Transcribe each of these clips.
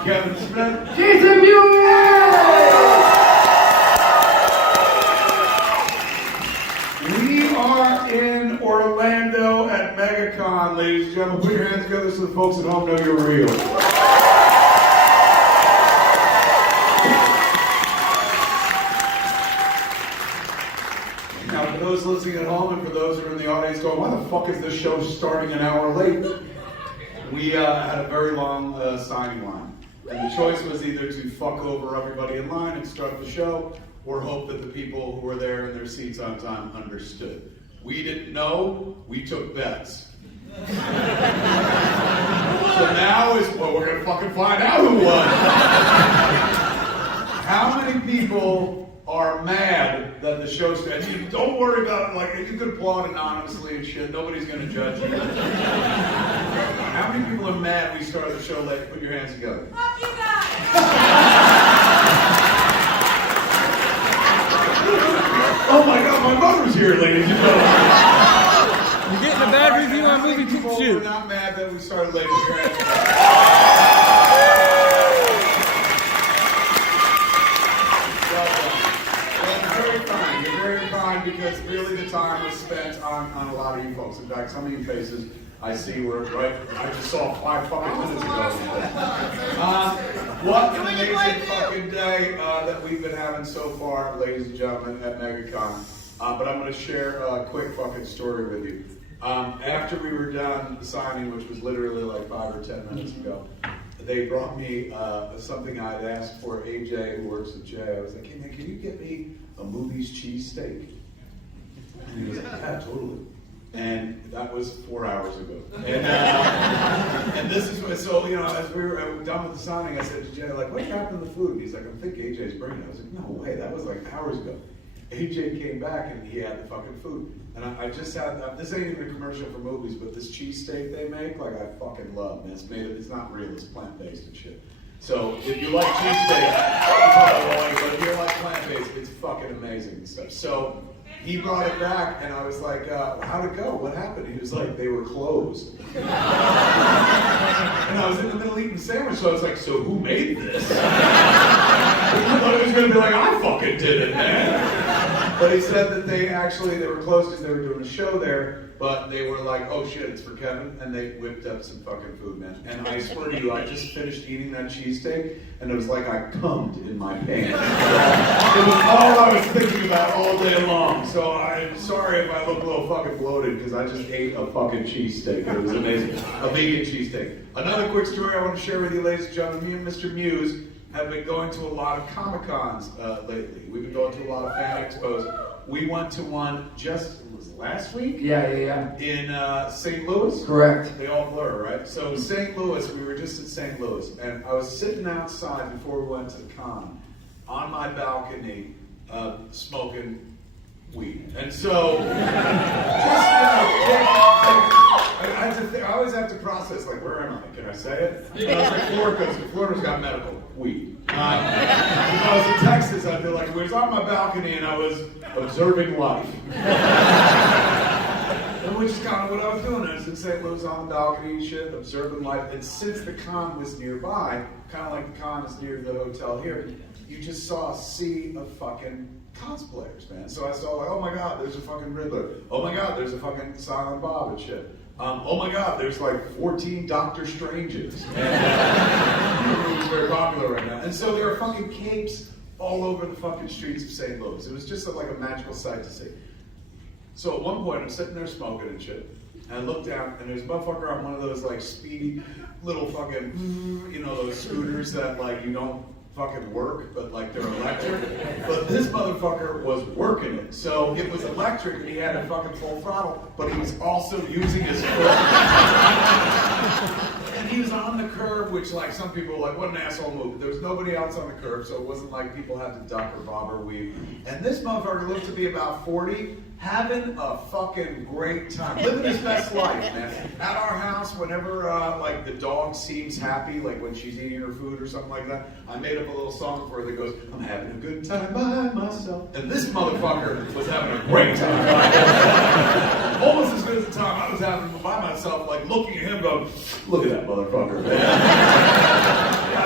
I'm Kevin Smith. Jason Mewes! We are in Orlando at Megacon, ladies and gentlemen. Put your hands together so the folks at home know you're real. Now, for those listening at home and for those who are in the audience going, why the fuck is this show starting an hour late? We had a very long signing line. And the choice was either to fuck over everybody in line and start the show, or hope that the people who were there in their seats on time understood. We didn't know, we took bets. So now is, well, we're gonna fucking find out who won. How many people are mad that the show started? And you don't worry about it, like, you could applaud anonymously and shit, nobody's gonna judge you. How many people are mad we started the show late? Put your hands together. Fuck you guys! Oh my god, my mother's here, ladies and gentlemen. You're getting a bad review on movie people shoot. We're not mad that we started late. Put your hands together. You're very kind because really the time was spent on a lot of you folks. In fact, some of you faces I see were right. I just saw 5 fucking minutes ago. What an amazing fucking day that we've been having so far, ladies and gentlemen, at Megacon. But I'm going to share a quick fucking story with you. After we were done signing, which was literally like 5 or 10 minutes ago, they brought me something I'd asked for. AJ, who works with Jay, I was like, hey man, can you get me a Movies cheesesteak? And he was like, yeah, totally. And that was 4 hours ago. And this is what, so, you know, as we were done with the signing, I said to Jay, like, what happened to the food? And he's like, I think AJ's bringing it. I was like, no way, that was like hours ago. AJ came back and he had the fucking food. And I just had, this ain't even a commercial for movies, but this cheesesteak they make, like, I fucking love, man. It's not real, it's plant-based and shit. So if you like cheesesteak, but if you like plant-based, it's fucking amazing and stuff. So he brought it back, and I was like, how'd it go? What happened? He was like, they were closed. And I was in the middle eating a sandwich, so I was like, so who made this? I thought it was going to be like, I fucking did it, man. But he said that they were closed because they were doing a show there, but they were like, oh shit, it's for Kevin, and they whipped up some fucking food, man. And I swear to you, I just finished eating that cheesesteak, and it was like I cummed in my pants. It was all I was thinking about all day long. So I'm sorry if I look a little fucking bloated, because I just ate a fucking cheesesteak. It was amazing. A vegan cheesesteak. Another quick story I want to share with you, ladies and gentlemen. Me and Mr. Mewes have been going to a lot of Comic-Cons lately. We've been going to a lot of fan expos. We went to one just, was it last week? Yeah. In St. Louis? Correct. They all blur, right? So St. Louis, we were just at St. Louis, and I was sitting outside before we went to the con, on my balcony, smoking weed. And so, I always have to process, like, where am I? Can I say it? And I was like, Florida, because Florida's got medical weed. When I was in Texas, I feel like I was on my balcony and I was observing life. And which is kind of what I was doing. I was in St. Louis on the balcony and shit, observing life. And since the con was nearby, kind of like the con is near the hotel here, you just saw a sea of fucking cosplayers, man. So I saw, like, oh my god, there's a fucking Riddler. Oh my god, there's a fucking Silent Bob and shit. Oh my god, there's like 14 Doctor Stranges. And it's very popular right now. And so there are fucking capes all over the fucking streets of St. Louis. It was just like a magical sight to see. So at one point, I'm sitting there smoking and shit, and I look down, and there's a motherfucker on one of those like speedy little fucking, you know, those scooters that like you don't fucking work, but like they're electric. But this motherfucker was working it. So it was electric and he had a fucking full throttle, but he was also using his foot. And he was on the curb, which like some people were like, what an asshole move. There was nobody else on the curb, so it wasn't like people had to duck or bob or weave. And this motherfucker looked to be about 40, having a fucking great time, living his best life, man. At our house, whenever like the dog seems happy, like when she's eating her food or something like that, I made up a little song for her that goes, I'm having a good time by myself. And this motherfucker was having a great time by himself. Almost as good as the time I was having by myself, like looking at him going, look at that motherfucker, man.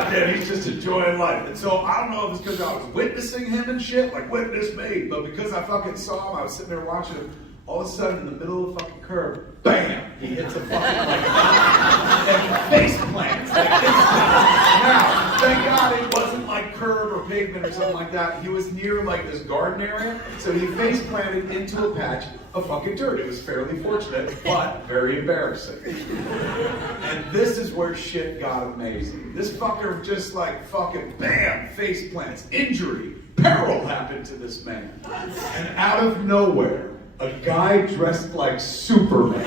goddamn, he's just enjoying life. And so I don't know if it's because I was witnessing him and shit, like witness me, but because I fucking saw him, I was sitting there watching him. All of a sudden, in the middle of the fucking curb, bam! He hits a fucking like, and face plants. Like, now, thank God it wasn't like curb or pavement or something like that. He was near like this garden area, so he face planted into a patch of fucking dirt. It was fairly fortunate, but very embarrassing. And this is where shit got amazing. This fucker just like fucking bam, face plants, injury, peril happened to this man, and out of nowhere, a guy dressed like Superman.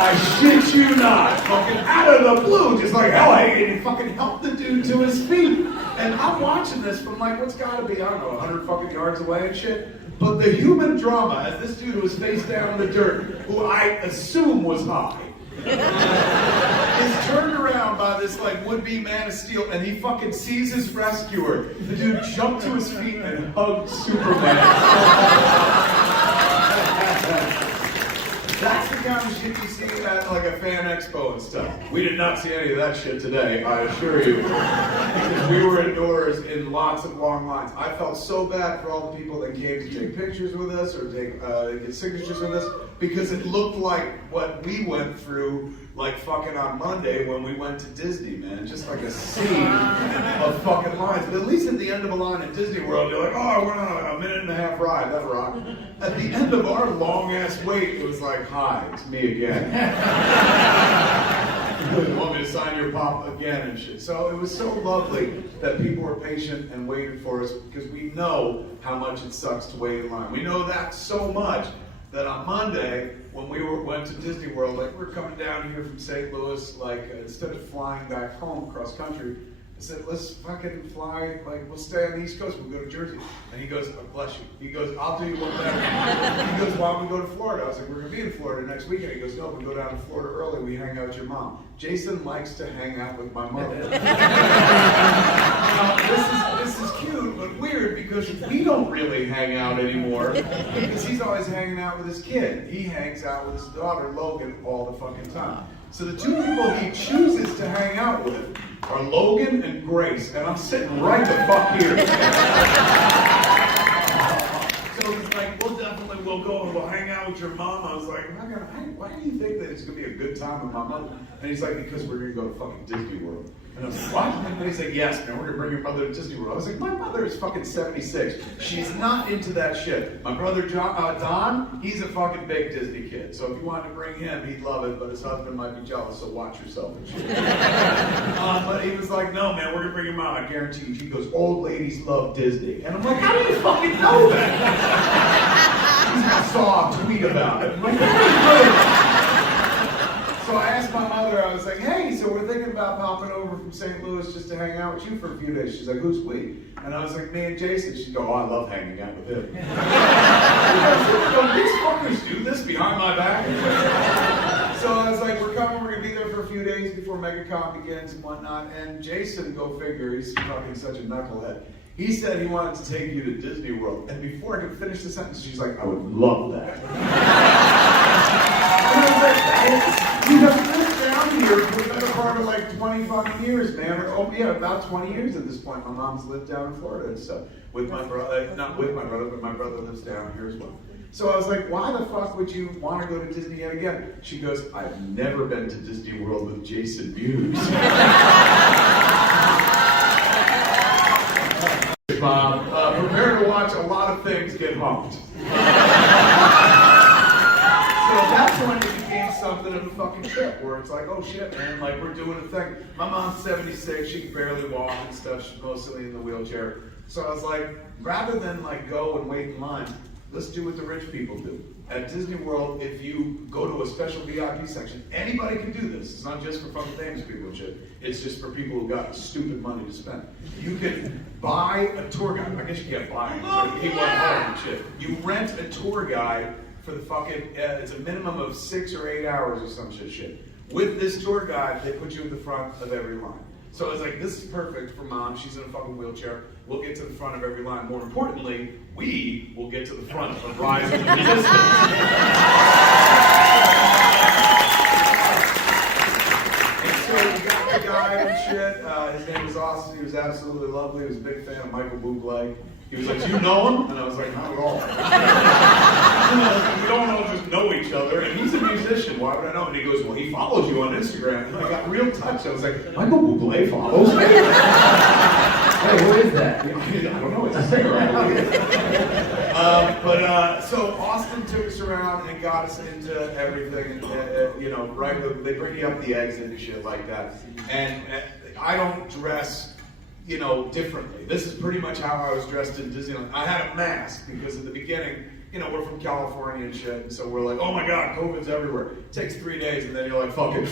I shit you not. Fucking out of the blue, just like, hell, hey, and he fucking helped the dude to his feet. And I'm watching this from like, what's gotta be, I don't know, 100 fucking yards away and shit. But the human drama, as this dude was face down in the dirt, who I assume was high, is turned around by this like would-be Man of Steel, and he fucking sees his rescuer. The dude jumped to his feet and hugged Superman. That's the kind of shit you see at like a fan expo and stuff. We did not see any of that shit today, I assure you. Because we were indoors in lots of long lines. I felt so bad for all the people that came to take pictures with us or get signatures with us, because it looked like what we went through like fucking on Monday when we went to Disney, man. Just like a sea of fucking lines. But at least at the end of a line at Disney World, you're like, oh, we're on a minute and a half ride, that rock. At the end of our long ass wait, it was like, hi, it's me again. You want me to sign your pop again and shit. So it was so lovely that people were patient and waited for us, because we know how much it sucks to wait in line. We know that so much that on Monday, when we went to Disney World, like we're coming down here from St. Louis, like instead of flying back home cross country, I said, let's fucking fly, like we'll stay on the East Coast, we'll go to Jersey. And he goes, oh, bless you. He goes, I'll do you one better. He goes, why don't we go to Florida? I was like, we're gonna be in Florida next weekend. He goes, no, we go down to Florida early, we hang out with your mom. Jason likes to hang out with my mother. Now, this is cute, but weird, because we don't really hang out anymore, because he's always hanging out with his kid. He hangs out with his daughter, Logan, all the fucking time. So the two people he chooses to hang out with are Logan and Grace, and I'm sitting right the fuck here. So he's like, we'll go and we'll hang out with your mom. I was like, why do you think that it's gonna be a good time with my mother? And he's like, because we're gonna go to fucking Disney World. And I was like, what? And he's like, yes, man, we're gonna bring your mother to Disney World. I was like, my mother is fucking 76. She's not into that shit. My brother Don, he's a fucking big Disney kid. So if you wanted to bring him, he'd love it, but his husband might be jealous, so watch yourself and shit. But he was like, no, man, we're gonna bring him out, I guarantee you. He goes, old ladies love Disney. And I'm like, how do you fucking know that? I saw a tweet about it. I'm like, so I asked my mother, I was like, hey, so we're thinking about popping over from St. Louis just to hang out with you for a few days. She's like, who's we? And I was like, me and Jason. She'd go, oh, I love hanging out with him. These fuckers do this behind my back. So I was like, we're coming, we're going to be there for a few days before Megacon begins and whatnot. And Jason, go figure, he's fucking such a knucklehead. He said he wanted to take you to Disney World. And before I could finish the sentence, she's like, I would love that. And I was like, you have lived down here for the better part of like 20 fucking years, man. Oh yeah, about 20 years at this point. My mom's lived down in Florida and stuff. With my brother, not with my brother, but my brother lives down here as well. So I was like, why the fuck would you want to go to Disney yet again? She goes, I've never been to Disney World with Jason Mewes. Bob, prepare to watch a lot of things get humped. So that's when it became something of a fucking trip, where it's like, oh shit, man, like we're doing a thing. My mom's 76, she can barely walk and stuff, she's mostly in the wheelchair. So I was like, rather than like go and wait in line, let's do what the rich people do. At Disney World, if you go to a special VIP section, anybody can do this. It's not just for fucking famous people and shit. It's just for people who got stupid money to spend. You can buy a tour guide. I guess you can't buy it. So people at home and shit. You rent a tour guide for the fucking, it's a minimum of 6 or 8 hours or some shit. With this tour guide, they put you in the front of every line. So I was like, this is perfect for mom. She's in a fucking wheelchair. We'll get to the front of every line. More importantly, we will get to the front of Rise of the Resistance. And so the guy and shit. His name was Austin. He was absolutely lovely. He was a big fan of Michael Bublé. He was like, "Do you know him?" And I was like, "Not at all." We don't all just know each other. And he's a musician. Why would I know him? And he goes, "Well, he follows you on Instagram." And I got real touched. I was like, "Michael Bublé follows me?" Hey, who is that? I don't know. It's a singer. So Austin took us around and got us into everything. Right? They bring you up the exit and shit like that. And I don't dress, differently. This is pretty much how I was dressed in Disneyland. I had a mask because at the beginning, we're from California and shit, and so we're like, oh my God, COVID's everywhere. It takes 3 days, and then you're like, fuck it.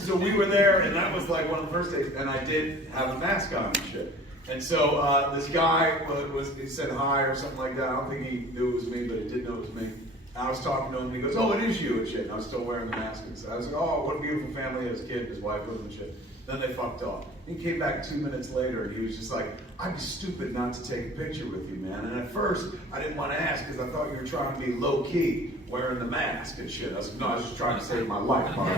So we were there, and that was like one of the first days, and I did have a mask on and shit. And so this guy he said hi or something like that. I don't think he knew it was me, but he did know it was me. I was talking to him, and he goes, "Oh, it is you," and shit. And I was still wearing the mask. And so I was like, "Oh, what a beautiful family." He has a kid, his wife with him and shit. Then they fucked off. He came back 2 minutes later, and he was just like, "I'd be stupid not to take a picture with you, man." And at first, I didn't want to ask because I thought you were trying to be low-key, wearing the mask and shit. I was like, "No, I was just trying to save my life." And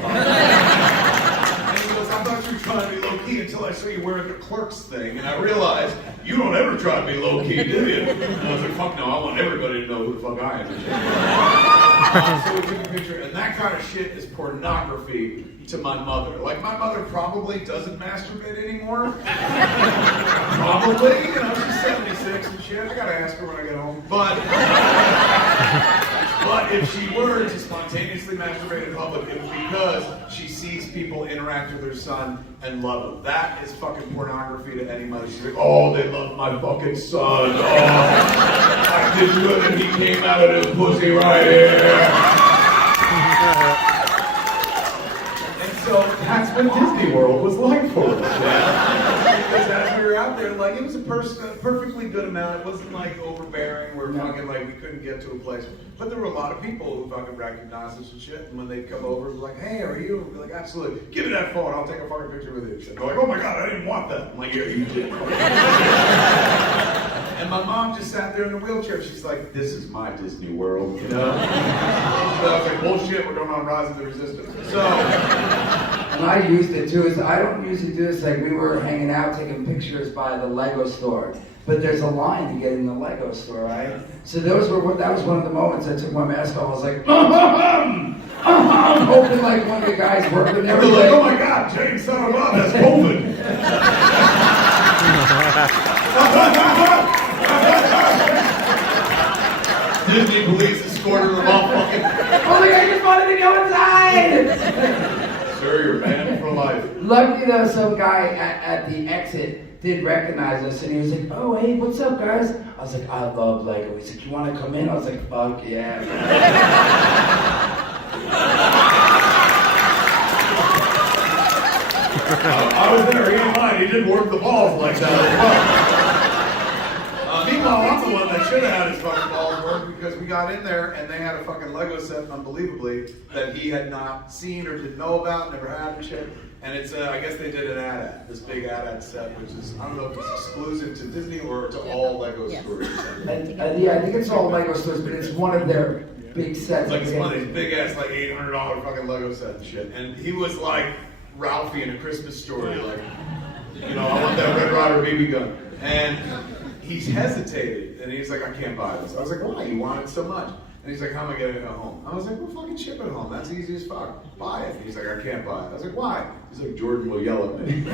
he goes, "I thought you were trying to be low-key until I saw you wearing the clerk's thing, and I realized you don't ever try to be low-key, do you?" And I was like, "Fuck no, I want everybody to know who the fuck I am." So we took a picture, and that kind of shit is pornography to my mother. Like, my mother probably doesn't masturbate anymore. Probably, she's 76 and shit. I gotta ask her when I get home. But if she were to spontaneously masturbate in public, it was because she sees people interact with her son and love him. That is fucking pornography to any mother. She's like, "Oh, they love my fucking son. Oh, I did good and he came out of his pussy right here." And so that's what Disney World was like for us. Because as we were out there, like, it was a perfectly good amount. It wasn't like overbearing where fucking like we couldn't get to a place. But there were a lot of people who fucking recognized us and shit. And when they'd come over, it was like, "Hey, are you?" We're like, "Absolutely. Give me that phone. I'll take a fucking picture with you." And shit. They're like, "Oh my God, I didn't want that." I'm like, "Yeah, you did." And my mom just sat there in a wheelchair. She's like, "This is my Disney World, So I was like, "Bullshit, we're going on Rise of the Resistance." So. And I used it too. I don't usually do this. Like, we were hanging out taking pictures by the Lego store, but there's a line to get in the Lego store, right? So that was one of the moments I took my mask off. I was like, hoping like one of the guys working there. They're like, "Oh my God, James, son of God, that's COVID." Disney police escorted them all fucking. Oh my God, I just wanted to go inside. Sir, you're banned for life. Lucky though, some guy at the exit did recognize us, and he was like, "Oh, hey, what's up, guys?" I was like, "I love Lego." He's like, "You want to come in?" I was like, "Fuck yeah." I was there, he didn't mind. He didn't work the balls like that as well. Meanwhile, I'm the one that should have had his fucking balls work because we got in there and they had a fucking Lego set, unbelievably, that he had not seen or didn't know about, never had and shit. And it's, I guess they did an AT-AT, this big AT-AT set, which is, I don't know if it's exclusive to Disney or to all Lego stores. Yeah, I think it's all Lego stores, but it's one of their big sets. It's one of these big ass, like $800 fucking Lego set and shit. And he was like Ralphie in A Christmas Story, like, I want that Red Ryder BB gun. And he's hesitated, and he's like, "I can't buy this." I was like, "Why? You want it so much?" And he's like, "How am I getting it at home?" I was like, "We'll fucking ship it at home. That's easy as fuck. Buy it." And he's like, "I can't buy it." I was like, "Why?" He's like, "Jordan will yell at me." He's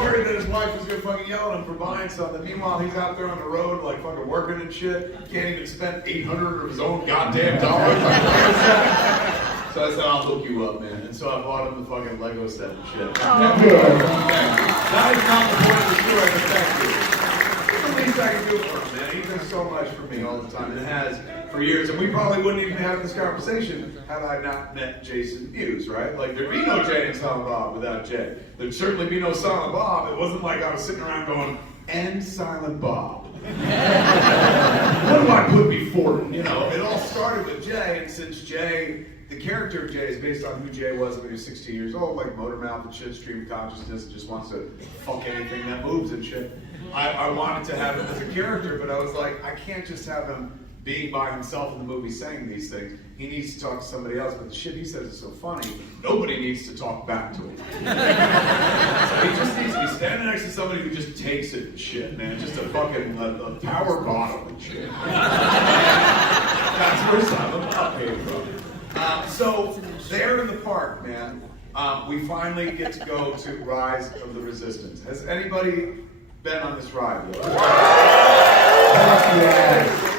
worried that his wife was gonna fucking yell at him for buying something. Meanwhile, he's out there on the road, like fucking working and shit. Can't even spend $800 of his own goddamn dollars on Lego set. So I said, "I'll hook you up, man." And so I bought him the fucking Lego set and shit. That is not the point of the story, but thank you. It's the least I can do for him, man. He does so much for me all the time, and has for years. And we probably wouldn't even be having this conversation had I not met Jason Mewes, right? Like, there'd be no Jay and Silent Bob without Jay. There'd certainly be no Silent Bob. It wasn't like I was sitting around going, "And Silent Bob." What do I put before it? It all started with Jay, and since Jay, the character of Jay is based on who Jay was when he was 16 years old, like motor mouth and shit, stream of consciousness, and just wants to fuck anything that moves and shit. I wanted to have him as a character, but I was like, I can't just have him being by himself in the movie saying these things. he needs to talk to somebody else, but the shit he says is so funny, nobody needs to talk back to him. So he just needs to be standing next to somebody who just takes it and shit, man. Just a fucking a power bottom and shit. That's where Silent Bob came from. So there in the park, man, we finally get to go to Rise of the Resistance. Has anybody been on this ride yet? Yes.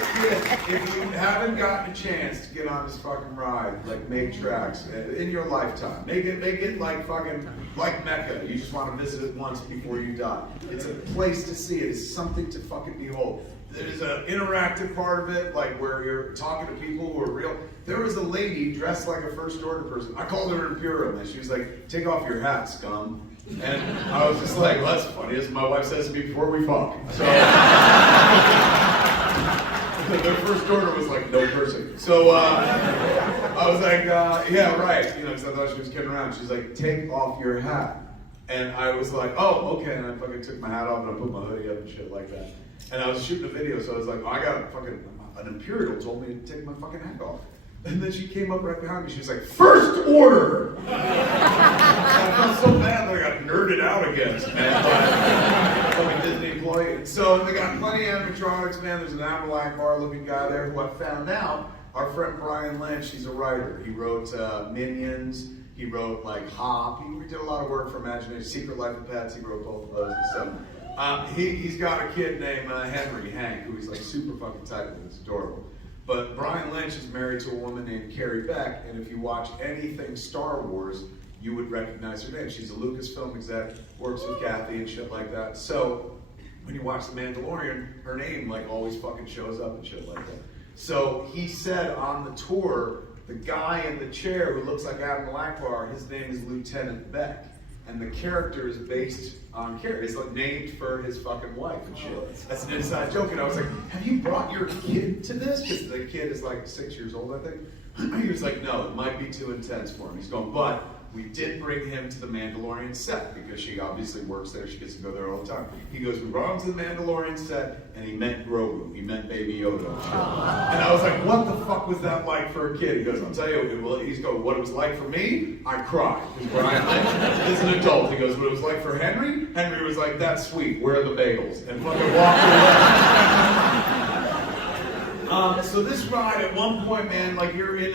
If you haven't gotten a chance to get on this fucking ride, like make tracks in your lifetime, make it like fucking like Mecca. You just want to visit it once before you die. It's a place to see. It is something to fucking behold. There's an interactive part of it, like where you're talking to people who are real. There was a lady dressed like a first order person. I called her Imperial, and she was like, "Take off your hat, scum." And I was just like, well, that's funny. As my wife says to me before we fuck. So their first order was like, no cursing. So I was like, yeah, right. You know, because I thought she was kidding around. She's like, take off your hat. And I was like, oh, okay. And I fucking took my hat off and I put my hoodie up and shit like that. And I was shooting a video, so I was like, oh, I got fucking, an Imperial told me to take my fucking hat off. And then she came up right behind me. She was like, first order! I felt so bad that I got nerded out against, man. Like a Disney employee. So they got plenty of animatronics, man. There's an Amalak bar looking guy there who I found out. Our friend Brian Lynch, he's a writer. He wrote Minions. He wrote like Hop. He did a lot of work for Imagination. Secret Life of Pets. He wrote both of those and stuff. He's got a kid named Henry Hank, who he's like super fucking tight with. It's adorable. But Brian Lynch is married to a woman named Carrie Beck, and if you watch anything Star Wars, you would recognize her name. She's a Lucasfilm exec, works with Kathy and shit like that. So when you watch The Mandalorian, her name like always fucking shows up and shit like that. So he said on the tour, the guy in the chair who looks like Admiral Akbar, his name is Lieutenant Beck. And the character is based on Carrie. It's like named for his fucking wife and shit. That's an inside joke. And I was like, have you brought your kid to this? Because the kid is like 6 years old, I think. He was like, no, it might be too intense for him. He's going, but we did bring him to the Mandalorian set because she obviously works there. She gets to go there all the time. He goes, we brought him to the Mandalorian set, and he met Grogu. He met Baby Yoda. And I was like, what the fuck was that like for a kid? He goes, I'll tell you, he's going, what it was like for me? I cried. Because Brian Lynch is an adult. He goes, what it was like for Henry? Henry was like, that's sweet. Where are the bagels? And fucking walked away. So this ride, at one point, man, like you're in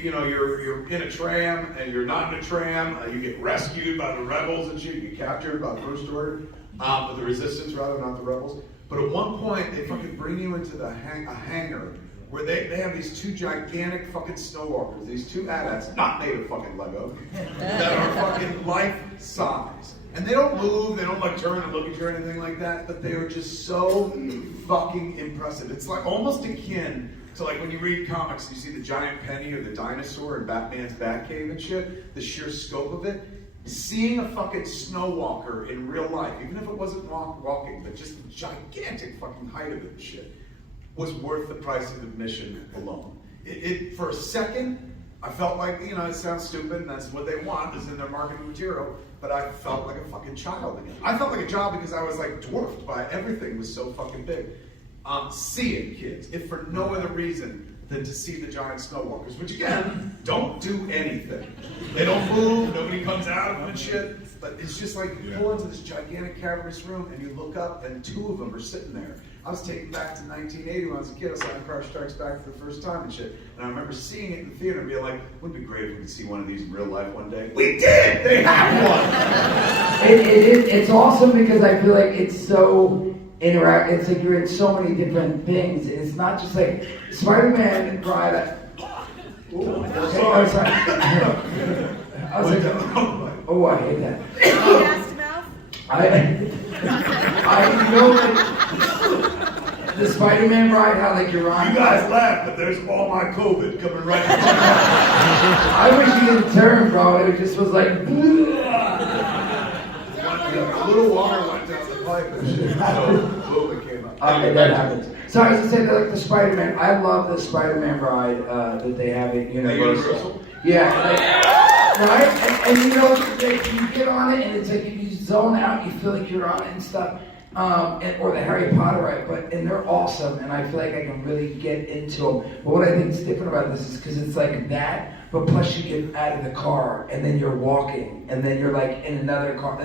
you're in a tram, and you're not in a tram. You get rescued by the rebels and shit. You get captured by the First Order, but the Resistance rather, not the rebels. But at one point, they fucking bring you into a hangar where they have these two gigantic fucking snowwalkers, these two AT-ATs, not made of fucking Lego, that are fucking life size. And they don't move, they don't like turn and look at you or anything like that, but they are just so fucking impressive. It's like almost akin to like when you read comics, you see the giant penny or the dinosaur in Batman's Batcave and shit, the sheer scope of it. Seeing a fucking snow walker in real life, even if it wasn't walking, but just the gigantic fucking height of it and shit, was worth the price of admission alone. It for a second, I felt like, you know, it sounds stupid and that's what they want, is in their marketing material, but I felt like a fucking child again. I felt like a child because I was like dwarfed by everything was so fucking big. See it, kids, if for no other reason than to see the giant snowwalkers, which again, don't do anything. They don't move, nobody comes out of them and shit, but it's just like you pull into this gigantic cavernous room and you look up and two of them are sitting there. I was taken back to 1980 when I was a kid. I was on Empire Strikes Back for the first time and shit. And I remember seeing it in the theater and being like, wouldn't it be great if we could see one of these in real life one day? We did! They have one! It's awesome because I feel like it's so it's like you're in so many different things. It's not just like Spider-Man ride. I hate that. I know that the Spider-Man ride, how like you're on. You guys laugh, but there's all my COVID coming right in. I wish you didn't turn, bro. It just was like. A little water went down the pipe and shit, so boom, it came up. That happens. So I was just saying that, like the Spider-Man, I love the Spider-Man ride that they have at Universal. Yeah, right? And you know, you get on it and it's like you zone out, you feel like you're on it and stuff. or the Harry Potter ride, and they're awesome, and I feel like I can really get into them. But what I think is different about this is because it's like that, but plus you get out of the car, and then you're walking, and then you're like in another car.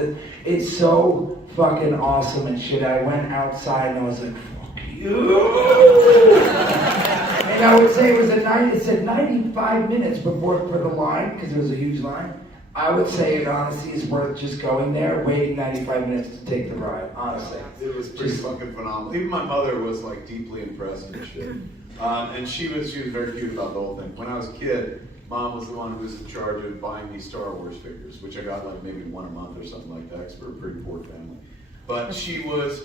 It's so fucking awesome and shit. I went outside and I was like, fuck you. And I would say it said 95 minutes before for the line, because it was a huge line. I would say it honestly is worth just going there, waiting 95 minutes to take the ride, honestly. It was pretty fucking phenomenal. Even my mother was like deeply impressed and shit. And she was very cute about the whole thing. When I was a kid, Mom was the one who was in charge of buying me Star Wars figures, which I got like maybe one a month or something like that, because we're a pretty poor family. But she was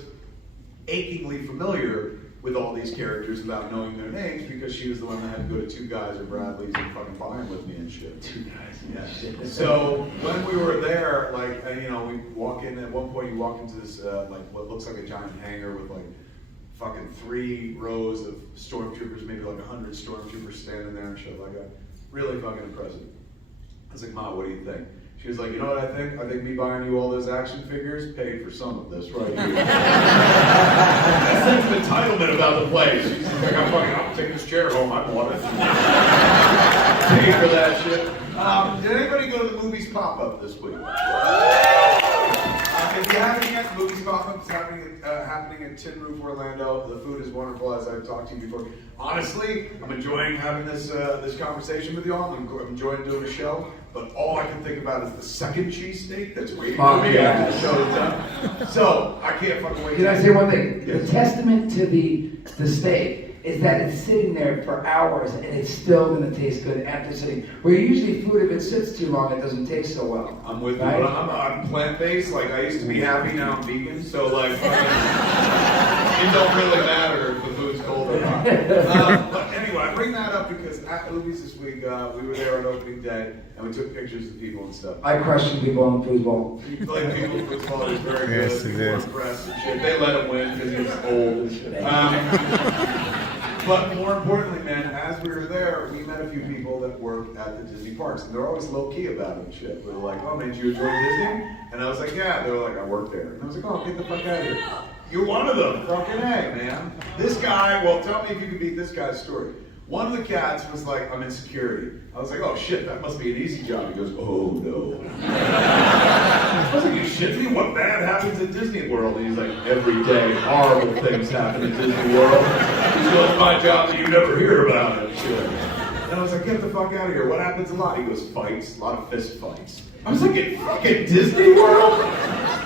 achingly familiar with all these characters without knowing their names, because she was the one that had to go to Two Guys or Bradley's and fucking buy them with me and shit. Two Guys, yeah. So when we were there, like, we walk in. At one point, you walk into this like what looks like a giant hangar with like fucking 3 rows of stormtroopers, maybe like 100 stormtroopers standing there and shit like that. Really fucking impressive. I was like, Ma, what do you think? She was like, you know what I think? I think me buying you all those action figures paid for some of this right here. That sense of entitlement about the place. She's like, I'll take this chair home. I bought it. Paid for that shit. Did anybody go to the Movies Pop-Up this week? If you haven't yet, Movies Pop-Up is happening at Tin Roof Orlando. The food is wonderful, as I've talked to you before. Honestly, I'm enjoying having this conversation with y'all. I'm enjoying doing a show. But all I can think about is the second cheesesteak that's waiting for me after the show is done. So I can't fucking wait. Can I say one thing? Yes. The testament to the steak is that it's sitting there for hours and it's still going to taste good after sitting. Where usually food, if it sits too long, it doesn't taste so well. I'm with right? you. I'm plant-based. Like, I used to be happy, now I'm vegan. So, like, it don't really matter if the food's cold or not. But anyway, I bring that up because at movies this week, we were there on opening day, and we took pictures of people and stuff. I question people on football. Like, people in football is very good. Yes, it People were is. impressed and shit. They let him win because he was old and shit. But more importantly, man, as we were there, we met a few people that work at the Disney parks, and they're always low-key about it and shit. We were like, oh, man, did you enjoy Disney? And I was like, yeah. They were like, I work there. And I was like, oh, get the fuck out of here. You're one of them. Fucking A, man. This guy, well, tell me if you can beat this guy's story. One of the cats was like, I'm in security. I was like, oh, shit, that must be an easy job. He goes, oh, no. I was like, you shitting me? What bad happens at Disney World? And he's like, every day, horrible things happen at Disney World. He goes, my job that you never hear about it. Shit. And I was like, get the fuck out of here. What happens a lot? He goes, fights, a lot of fist fights. I was like, in fucking Disney World?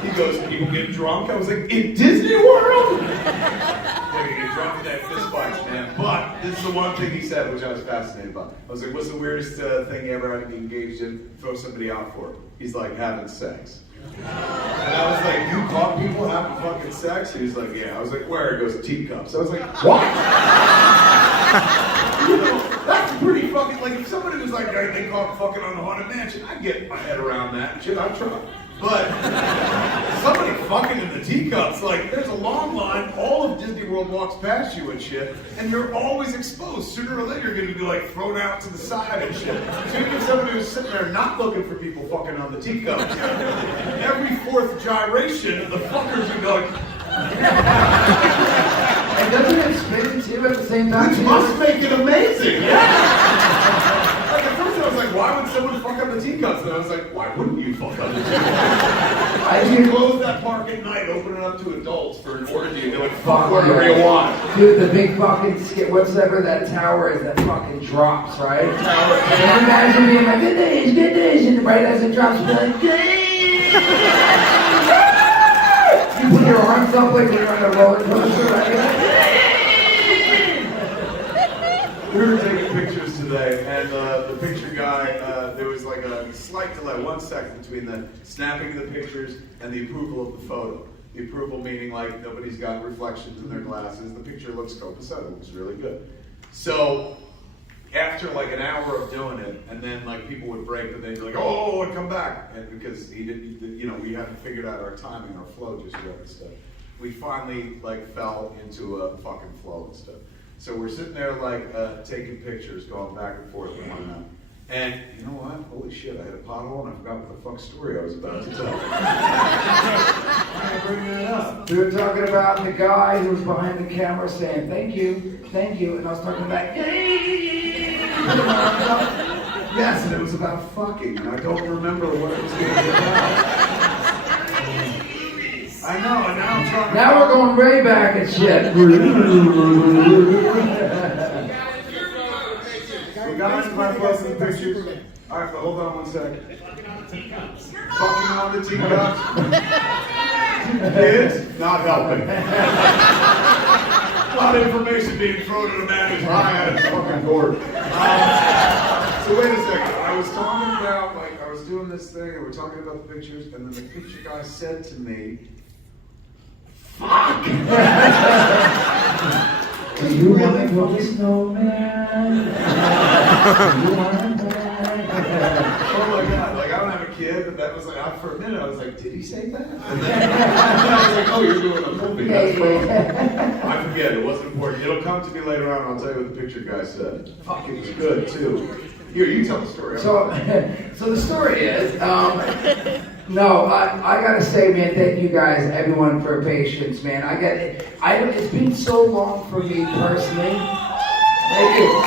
He goes, people get drunk? I was like, in Disney World? Like, you get drunk and have fist fights, man. But this is the one thing he said, which I was fascinated by. I was like, what's the weirdest thing you ever had to be engaged in? Throw somebody out for. He's like, having sex. And I was like, you caught people having fucking sex? He was like, yeah. I was like, where? He goes, teacups. I was like, what? You know, that's pretty fucking, like, if somebody was like, they caught fucking on the Haunted Mansion, I'd get my head around that shit. I'd try. But somebody fucking in the teacups, like, there's a long line, all of Disney World walks past you and shit, and you're always exposed. Sooner or later, you're gonna be, like, thrown out to the side and shit. So you get somebody who's sitting there not looking for people fucking on the teacups. Every fourth gyration, the fuckers are going. And doesn't it spin too at the same time? Which must make it amazing. Like, at first I was like, why would someone fuck up the teacups? And I was like, why wouldn't you fuck up the teacups? I can close that park at night, open it up to adults for an orgy, and they're like, fuck whatever you want. Dude, the big fucking skit, whatever that tower is that fucking drops, right? And imagine being like, good days, and right as it drops, you're like, good days. You put your arms up like you're on a roller coaster, right? We were taking pictures today, and the picture guy, there was like a slight delay, 1 second between the snapping of the pictures and the approval of the photo. The approval meaning like nobody's got reflections in their glasses. The picture looks copacetic, it looks really good. So after like an hour of doing it, and then like people would break, but they'd be like, oh, and come back, and because he didn't, we hadn't figured out our timing, our flow just yet and stuff. We finally like fell into a fucking flow and stuff. So we're sitting there like taking pictures, going back and forth and one another. And you know what? Holy shit, I had a pothole and I forgot what the fuck story I was about to tell. Why am I bringing it up? We were talking about the guy who was behind the camera saying, thank you, and I was talking about, Yes, and it was about fucking, and I don't remember what it was going to be about. I know, and now I'm trying to... Now we're going way back and shit. We got my fucking pictures. Alright, but hold on one second. Fucking on the teacups. Kids, not helping. A lot of information being thrown at a man who's high at his fucking board. So wait a second. I was talking about, like, I was doing this thing, and we're talking about the pictures, and then the picture guy said to me, fuck! You really want a snowman? You want a man? Oh my god, like I don't have a kid, but that was like, for a minute I was like, did he say that? And then I was like, oh, you're doing a movie, that's cool. I forget, it wasn't important. It'll come to me later on, I'll tell you what the picture guy said. Fuck, it was good too. Here, you tell the story. So the story is, no, I gotta say, man, thank you guys, everyone, for patience, man. It's been so long for me personally. Thank you.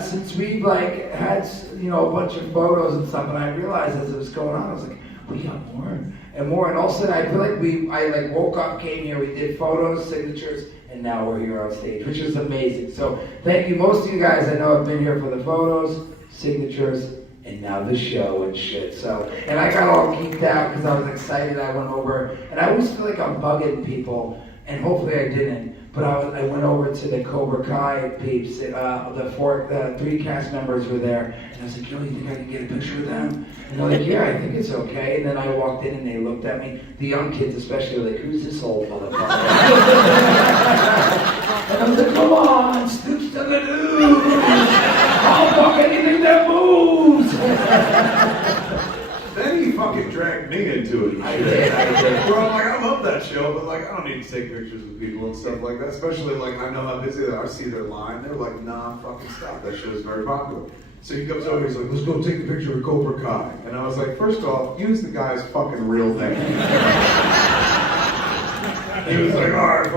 Since we like had, you know, a bunch of photos and stuff, and I realized as it was going on, I was like, we got more and more, and all of a sudden I feel like I woke up, came here, we did photos, signatures, and now we're here on stage, which is amazing. So thank you. Most of you guys I know have been here for the photos, signatures, and now the show and shit. So, and I got all geeked out because I was excited. I went over, and I always feel like I'm bugging people, and hopefully I didn't. But I went over to the Cobra Kai peeps. The 3 cast members were there, and I was like, yo, you think I can get a picture with them? And they're like, yeah, I think it's okay. And then I walked in, and they looked at me. The young kids especially were like, who's this old motherfucker? And I was like, come on, stoops to the news. I'll fuck anything that moves. Then he fucking dragged me into it. I did. Where I'm like, I love that show, but like, I don't need to take pictures with people and stuff like that. Especially like, I know how busy they are. I see their line. They're like, nah, fucking stop. That show is very popular. So he comes over, he's like, let's go take a picture with Cobra Kai. And I was like, first off, use the guy's fucking real name. He was like, all right,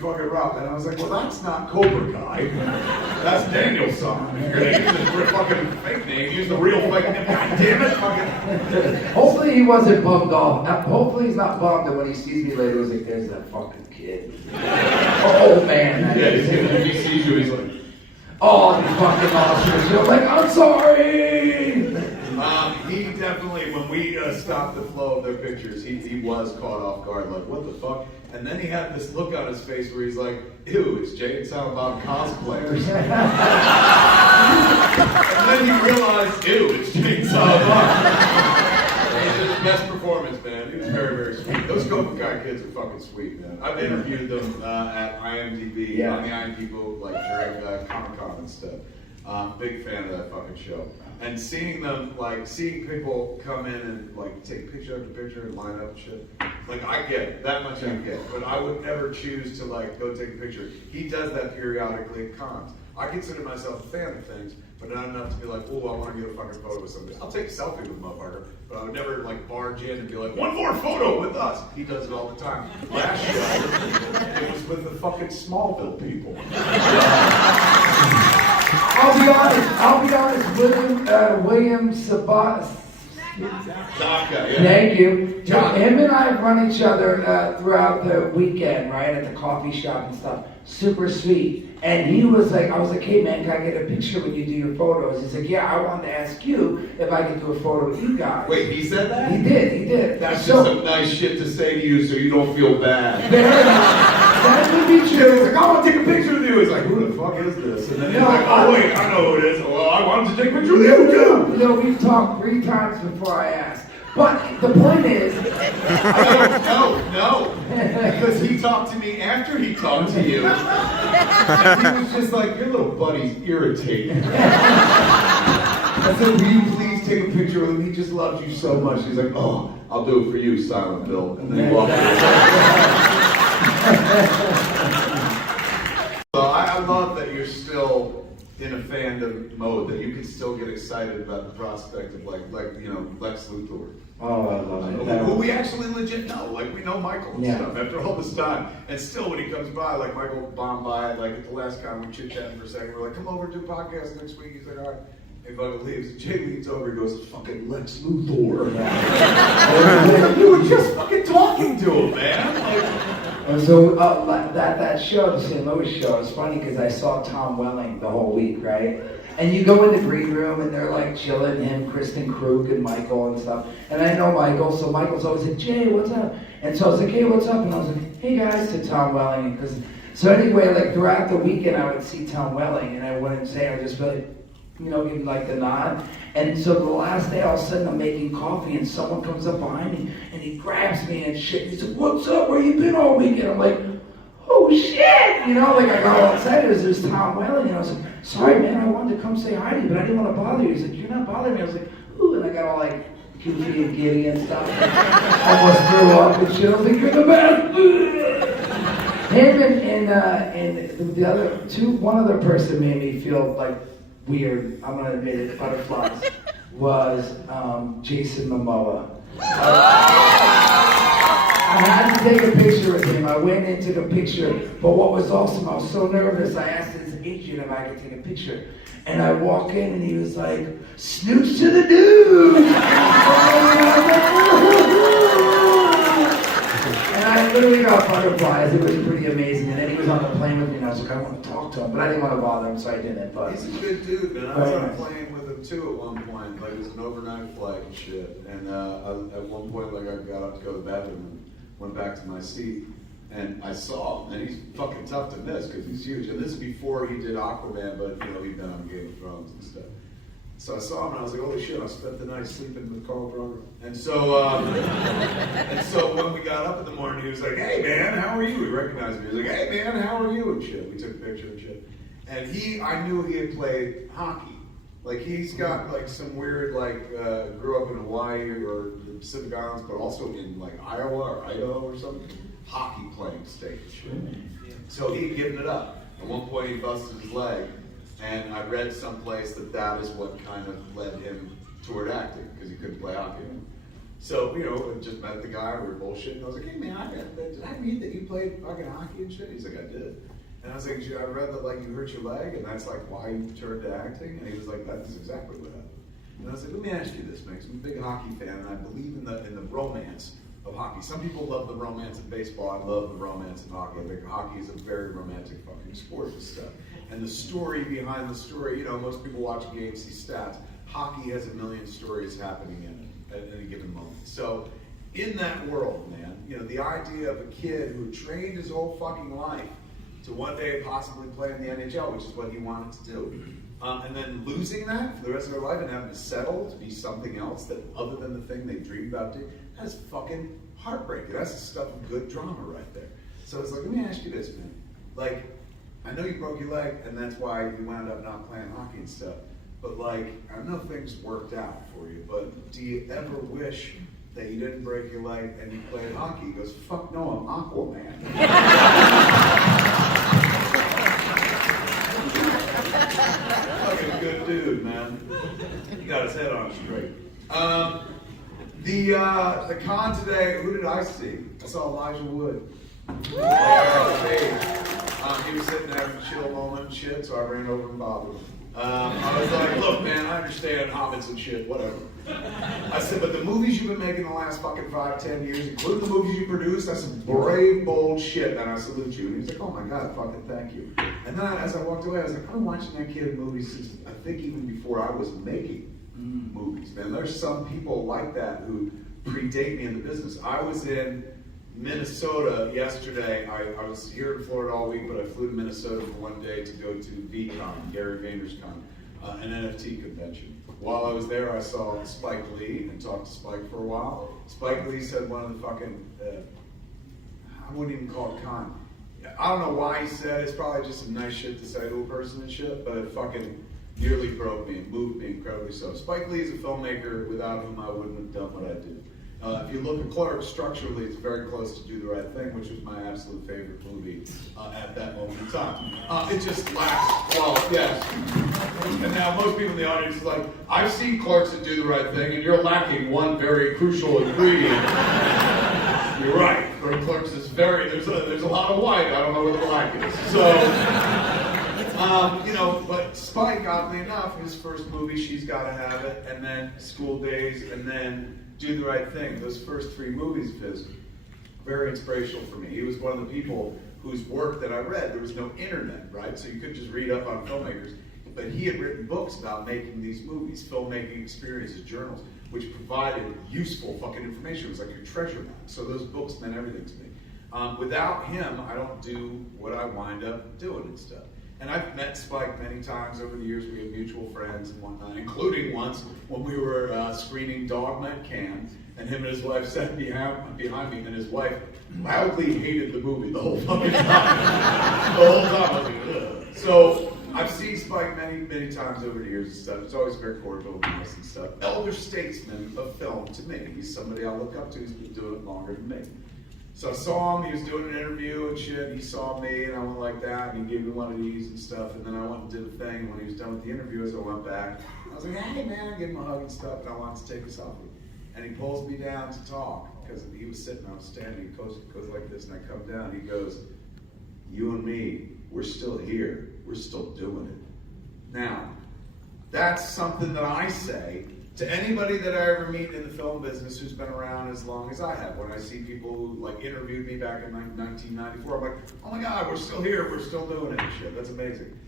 fucking rock. And I was like, well, that's not Cobra Kai. That's Daniel's son. If you're going to use his real fucking fake name, use the real fake name. God damn it, fucking. Hopefully he wasn't bummed off. Hopefully he's not bummed that when he sees me later, he's like, there's that fucking kid. Oh, man. Yeah, he sees you, he's like, oh, you fucking awesome. You're like, I'm sorry. He definitely, when we stopped the flow of their pictures, he was caught off guard, like, what the fuck? And then he had this look on his face where he's like, ew, it's Jay and Silent Bob cosplayers. And then he realized, ew, it's Jay and Silent Bob. It's his best performance, man. He was very, very sweet. Those Cobra Kai kids are fucking sweet, man. I've interviewed them at IMDb, on the IMDb, like during Comic-Con and stuff. Big fan of that fucking show. And seeing them, like, seeing people come in and, like, take picture after picture and line up and shit, like, I get it. That much I get. But I would never choose to, like, go take a picture. He does that periodically at cons. I consider myself a fan of things, but not enough to be like, oh, I want to get a fucking photo with somebody. I'll take a selfie with a motherfucker, but I would never, like, barge in and be like, one more photo with us. He does it all the time. Last show, it was with the fucking Smallville people. I'll be honest, William Sabat. Zaka, yeah. Thank you. Him and I have run each other throughout the weekend, right, at the coffee shop and stuff. Super sweet. And he was like, I was like, hey man, can I get a picture when you do your photos? He's like, yeah, I wanted to ask you if I could do a photo with you guys. Wait, he said that? He did. That's just some nice shit to say to you so you don't feel bad. That would be He's true. like, I want to take a picture with you. He's like, who the fuck is this? And then he's like, oh wait, I know who it is. Well, I wanted to take a picture with you too. You know, we've talked 3 times before I asked. But the point is... No. Because he talked to me after he talked to you. And he was just like, your little buddy's irritating. I said, will you please take a picture with him? He just loves you so much. He's like, oh, I'll do it for you, Silent Bill. And then he walked away. So I love that you're still in a fandom mode that you can still get excited about the prospect of like Lex Luthor. Oh, I love it. Who we actually legit know, like we know Michael and Yeah. stuff after all this time, and still when he comes by, like Michael bombed by, like at the last time we chit chatting for a second, we're like, come over and do a podcast next week. He's like, all right. He fucking leaves. And Jay leans over and goes, fucking Lex Luthor. Yeah. You were just fucking talking to him, man. And so that show, the St. Louis show, is funny because I saw Tom Welling the whole week, right? And you go in the green room and they're like chilling, him, Kristen Krug, and Michael and stuff. And I know Michael, so Michael's always like, Jay, what's up? And so I was like, hey, what's up? And I was like, hey guys, to Tom Welling. So anyway, like throughout the weekend, I would see Tom Welling, and I wouldn't say, I would just be like, give him like the nod. And so the last day, all of a sudden, I'm making coffee, and someone comes up behind me, and he grabs me and shit. He's like, what's up? Where you been all weekend? I'm like, oh shit! I got all excited. There's Tom Welling, and I was like, sorry, man, I wanted to come say hi to you, but I didn't want to bother you. He's like, you're not bothering me. I was like, ooh, and I got all like goofy and giddy and stuff. Almost threw up and shit. I was like, you're the best! Him and the other one other person made me feel like weird, I'm gonna admit it, butterflies, was Jason Momoa. I had to take a picture with him. I went and took a picture, but what was awesome, I was so nervous, I asked his agent if I could take a picture. And I walk in and he was like, snooch to the dude! And I literally got butterflies. It was pretty amazing. And then he was on the plane with me, and I was like, I want to talk to him, but I didn't want to bother him, so I didn't. But he's a good dude, man. I was on a plane with him too at one point. Like it was an overnight flight and shit. And at one point, like I got up to go to the bathroom and went back to my seat, and I saw him, and he's fucking tough to miss because he's huge. And this is before he did Aquaman, but he'd been on Game of Thrones and stuff. So I saw him and I was like, holy shit, I spent the night sleeping with Carl Drogo. And so when we got up in the morning, he was like, hey man, how are you? He recognized me. He was like, hey man, how are you? And shit. We took a picture and shit. And I knew he had played hockey. Like he's got like some weird, grew up in Hawaii or the Pacific Islands, but also in like Iowa or Idaho or something, hockey playing state and shit. So he had given it up. At one point he busted his leg. And I read someplace that is what kind of led him toward acting, because he couldn't play hockey. So, I just met the guy, we were bullshitting. I was like, hey man, did I read that you played fucking hockey and shit? He's like, I did. And I was like, I read that you hurt your leg, and that's why you turned to acting? And he was like, that's exactly what happened. And I was like, let me ask you this, man, 'cause I'm a big hockey fan, and I believe in the romance of hockey. Some people love the romance of baseball. I love the romance of hockey. I think hockey is a very romantic fucking sport and stuff. And the story behind the story, most people watch games, see stats. Hockey has a million stories happening in it at any given moment. So in that world, man, the idea of a kid who trained his whole fucking life to one day possibly play in the NHL, which is what he wanted to do, and then losing that for the rest of their life and having to settle to be something else that other than the thing they dreamed about doing, that's fucking heartbreaking. That's the stuff of good drama right there. So it's like, let me ask you this, man. I know you broke your leg, and that's why you wound up not playing hockey and stuff. But I know things worked out for you, but do you ever wish that you didn't break your leg and you played hockey? He goes, fuck no, I'm Aquaman. Fucking good dude, man. He got his head on straight. The con today, who did I see? I saw Elijah Wood. He was sitting there having a chill moment and shit, so I ran over and bothered him. I was like, look man, I understand hobbits and shit, whatever. I said, but the movies you've been making the last fucking 5-10 years, including the movies you produced, that's some brave, bold shit, and I salute you. And he was like, oh my God, fucking thank you. And then as I walked away, I was like, I've been watching that kid in movies since, I think even before I was making movies, man. There's some people like that who predate me in the business. I was in Minnesota yesterday. I was here in Florida all week, but I flew to Minnesota for one day to go to VCon, Gary Vayner's an NFT convention. While I was there, I saw Spike Lee and talked to Spike for a while. Spike Lee said one of the fucking, I wouldn't even call it con. I don't know why he said it. It's probably just some nice shit to say to a person and shit, but it fucking nearly broke me and moved me incredibly so. Spike Lee is a filmmaker without whom I wouldn't have done what I do. If you look at Clerks, structurally, it's very close to Do the Right Thing, which was my absolute favorite movie at that moment in time. It just lacks, well, yes. And now most people in the audience is like, I've seen Clerks and Do the Right Thing, and you're lacking one very crucial ingredient. You're right. Clerks is there's a lot of white. I don't know where the black is. So, but Spike, oddly enough, his first movie, She's Gotta Have It, and then School Days, and then Do the Right Thing. Those first three movies of his, very inspirational for me. He was one of the people whose work that I read, there was no internet, right? So you couldn't just read up on filmmakers. But he had written books about making these movies, filmmaking experiences, journals, which provided useful fucking information. It was like your treasure map. So those books meant everything to me. Without him, I don't do what I wind up doing and stuff. And I've met Spike many times over the years. We have mutual friends and whatnot, including once when we were screening Dogma at Cannes, and him and his wife sat behind me, and his wife loudly hated the movie the whole fucking time. The whole time. I was like, ugh. So I've seen Spike many times over the years and stuff. It's always very cordial and nice and stuff. Elder statesman of film to me. He's somebody I look up to who's been doing it longer than me. So I saw him, he was doing an interview and shit, and he saw me, and I went like that, and he gave me one of these and stuff, and then I went and did a thing, and when he was done with the interview, as I went back, I was like, hey man, I gave him a hug and stuff, and I wanted to take a selfie. And he pulls me down to talk, because he was sitting, I was standing, he goes like this, and I come down, he goes, you and me, we're still here, we're still doing it. Now, that's something that I say to anybody that I ever meet in the film business who's been around as long as I have. When I see people who like interviewed me back in 1994, I'm like, oh my God, we're still here, we're still doing it and shit. That's amazing.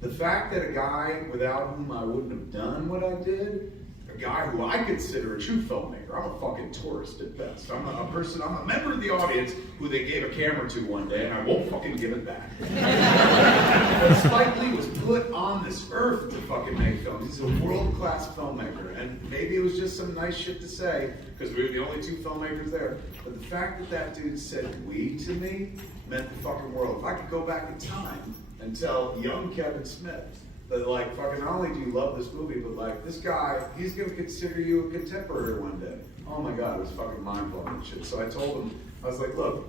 The fact that a guy without whom I wouldn't have done what I did, a guy who I consider a true filmmaker, I'm a fucking tourist at best. I'm a member of the audience who they gave a camera to one day and I won't fucking give it back. But Spike Lee was put on this earth to fucking make films. He's a world-class filmmaker, and maybe it was just some nice shit to say, because we were the only two filmmakers there, but the fact that that dude said we to me meant the fucking world. If I could go back in time and tell young Kevin Smith that, like, fucking, not only do you love this movie, but like, this guy, he's gonna consider you a contemporary one day. Oh my God, it was fucking mind-blowing and shit. So I told him, I was like, look,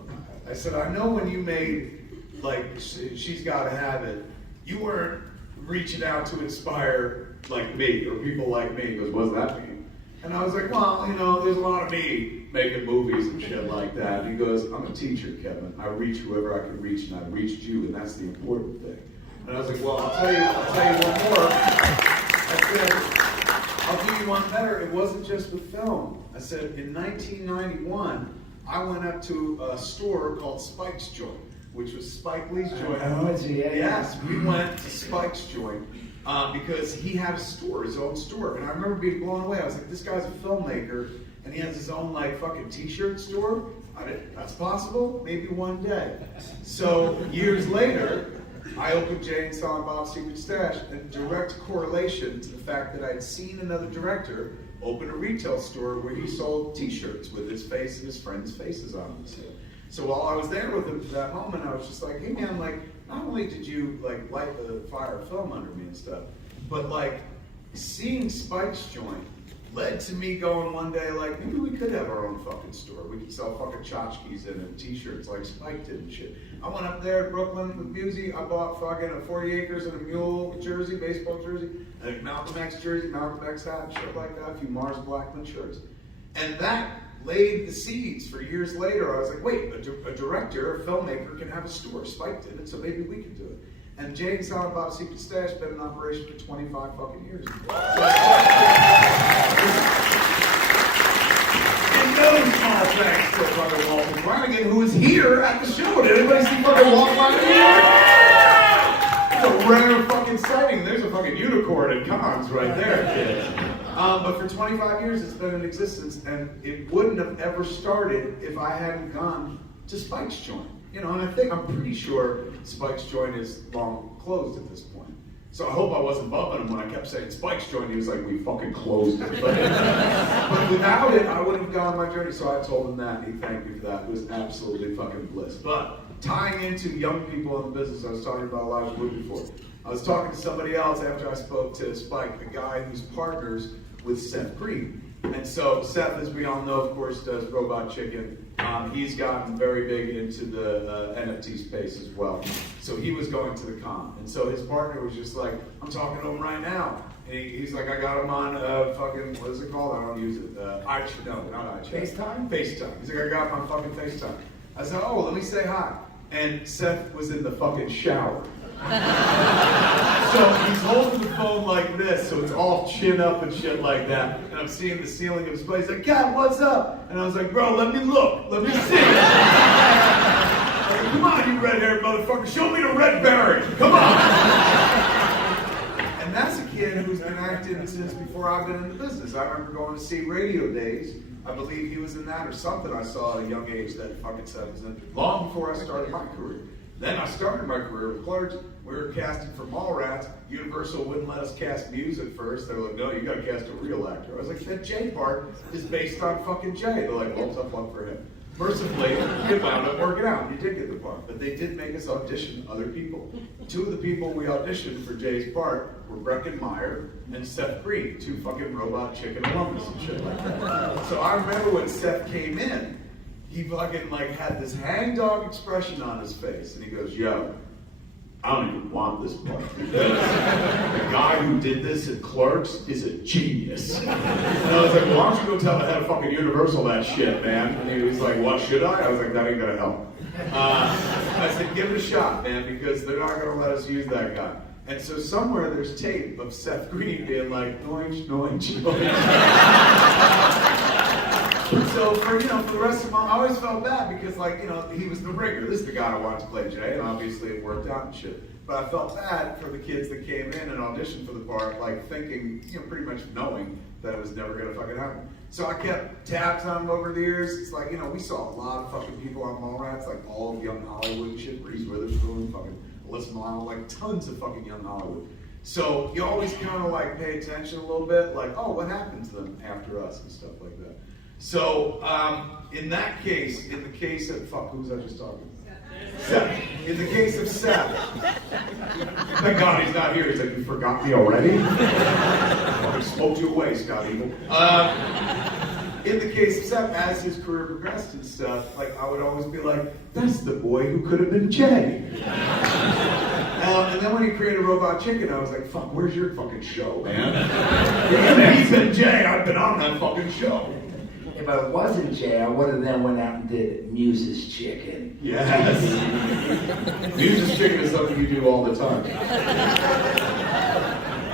I said, I know when you made, like, She's Gotta Have It, you weren't reaching out to inspire, like, me, or people like me. He goes, what does that mean? And I was like, well, there's a lot of me making movies and shit like that. And he goes, I'm a teacher, Kevin. I reach whoever I can reach, and I've reached you, and that's the important thing. And I was like, well, I'll tell you one more. I said, I'll do you one better. It wasn't just with film. I said, in 1991, I went up to a store called Spike's Joint, which was Spike Lee's joint. Yes, we went to Spike's Joint because he had a store, his own store. And I remember being blown away. I was like, this guy's a filmmaker, and he has his own, like, fucking t-shirt store? That's possible? Maybe one day. So, years later, I opened Jay and Silent Bob's Secret Stash, in direct correlation to the fact that I'd seen another director open a retail store where he sold t-shirts with his face and his friends' faces on them. So while I was there with him for that moment, I was just like, hey man, like, not only did you like light the fire of film under me and stuff, but like seeing Spike's Joint led to me going one day, like, maybe we could have our own fucking store. We could sell fucking tchotchkes and t-shirts like Spike did and shit. I went up there in Brooklyn with Busey. I bought fucking a 40 acres and a mule jersey, baseball jersey, and a Malcolm X jersey, Malcolm X hat, and shit like that, a few Mars Blackman shirts. And that laid the seeds for years later. I was like, wait, a director, a filmmaker can have a store. Spike did it, so maybe we can do it. And Jay and Silent Bob's Secret Stash has been in operation for 25 fucking years. And no small thanks to fucking Walter Flanagan, who is here at the show. Did anybody see fucking Walter Flanagan? It's a rare fucking sighting. There's a fucking unicorn at cons right there, kid. But for 25 years, it's been in existence, and it wouldn't have ever started if I hadn't gone to Spike's Joint. And I'm pretty sure Spike's Joint is long closed at this point. So I hope I wasn't bumping him when I kept saying Spike's Joint. He was like, we fucking closed it. But without it, I wouldn't have gone on my journey. So I told him that. He thanked me for that. It was absolutely fucking bliss. But tying into young people in the business, I was talking about Elijah Wood before. I was talking to somebody else after I spoke to Spike, the guy who's partners with Seth Green. And so Seth, as we all know, of course, does Robot Chicken. He's gotten very big into the NFT space as well. So he was going to the con. And so his partner was just like, I'm talking to him right now. And he's like, I got him on fucking, what is it called? I don't use it. No, not iChat. FaceTime? FaceTime. He's like, I got him on fucking FaceTime. I said, oh, let me say hi. And Seth was in the fucking shower. So he's holding the phone like this, so it's all chin up and shit like that. And I'm seeing the ceiling of his place. He's like, God, what's up? And I was like, bro, let me look. Let me see. Like, come on, you red-haired motherfucker. Show me the red berry. Come on. And that's a kid who's been acting since before I've been in the business. I remember going to see Radio Days. I believe he was in that or something I saw at a young age that fucking Seth was in. Long before I started my career. Then I started my career with Clerks. We were casting for Mallrats. Universal wouldn't let us cast Muse at first. They were like, no, you gotta cast a real actor. I was like, that Jay part is based on fucking Jay. They're like, well, tough luck for him. Mercifully, it wound up working out. You did get the part. But they did make us audition other people. Two of the people we auditioned for Jay's part were Breckin Meyer and Seth Green, two fucking Robot Chicken alumnus and shit like that. So I remember when Seth came in, he fucking like had this hangdog expression on his face, and he goes, yo, I don't even want this part. The guy who did this at Clerks is a genius. And I was like, well, why don't you go tell the head of fucking Universal that shit, man? And he was like, what, should I? I was like, that ain't gonna help. I said, give it a shot, man, because they're not gonna let us use that guy. And so somewhere there's tape of Seth Green being like, noinch, noinch, noinch. So for the rest of my, I always felt bad because he was the ringer. This is the guy I wanted to play Jay, and obviously it worked out and shit. But I felt bad for the kids that came in and auditioned for the part, like thinking, pretty much knowing that it was never gonna fucking happen. So I kept tabs on them over the years. It's like, we saw a lot of fucking people on Mallrats, like all of young Hollywood and shit, Reese Witherspoon, fucking Alyssa Milano, like tons of fucking young Hollywood. So you always kind of like pay attention a little bit, like, oh, what happened to them after us and stuff like that. So, in that case, in the case of, who was I just talking? Seth. In the case of Seth, thank God he's not here. He's like, you forgot me already? I smoked you away, Scott Eagle. In the case of Seth, as his career progressed and stuff, like, I would always be like, that's the boy who could have been Jay. And then when he created Robot Chicken, I was like, fuck, where's your fucking show, man? If he's been Jay, I've been on that fucking show. If I wasn't Jay, I would have then went out and did Muse's Chicken. Yes. Muse's Chicken is something you do all the time.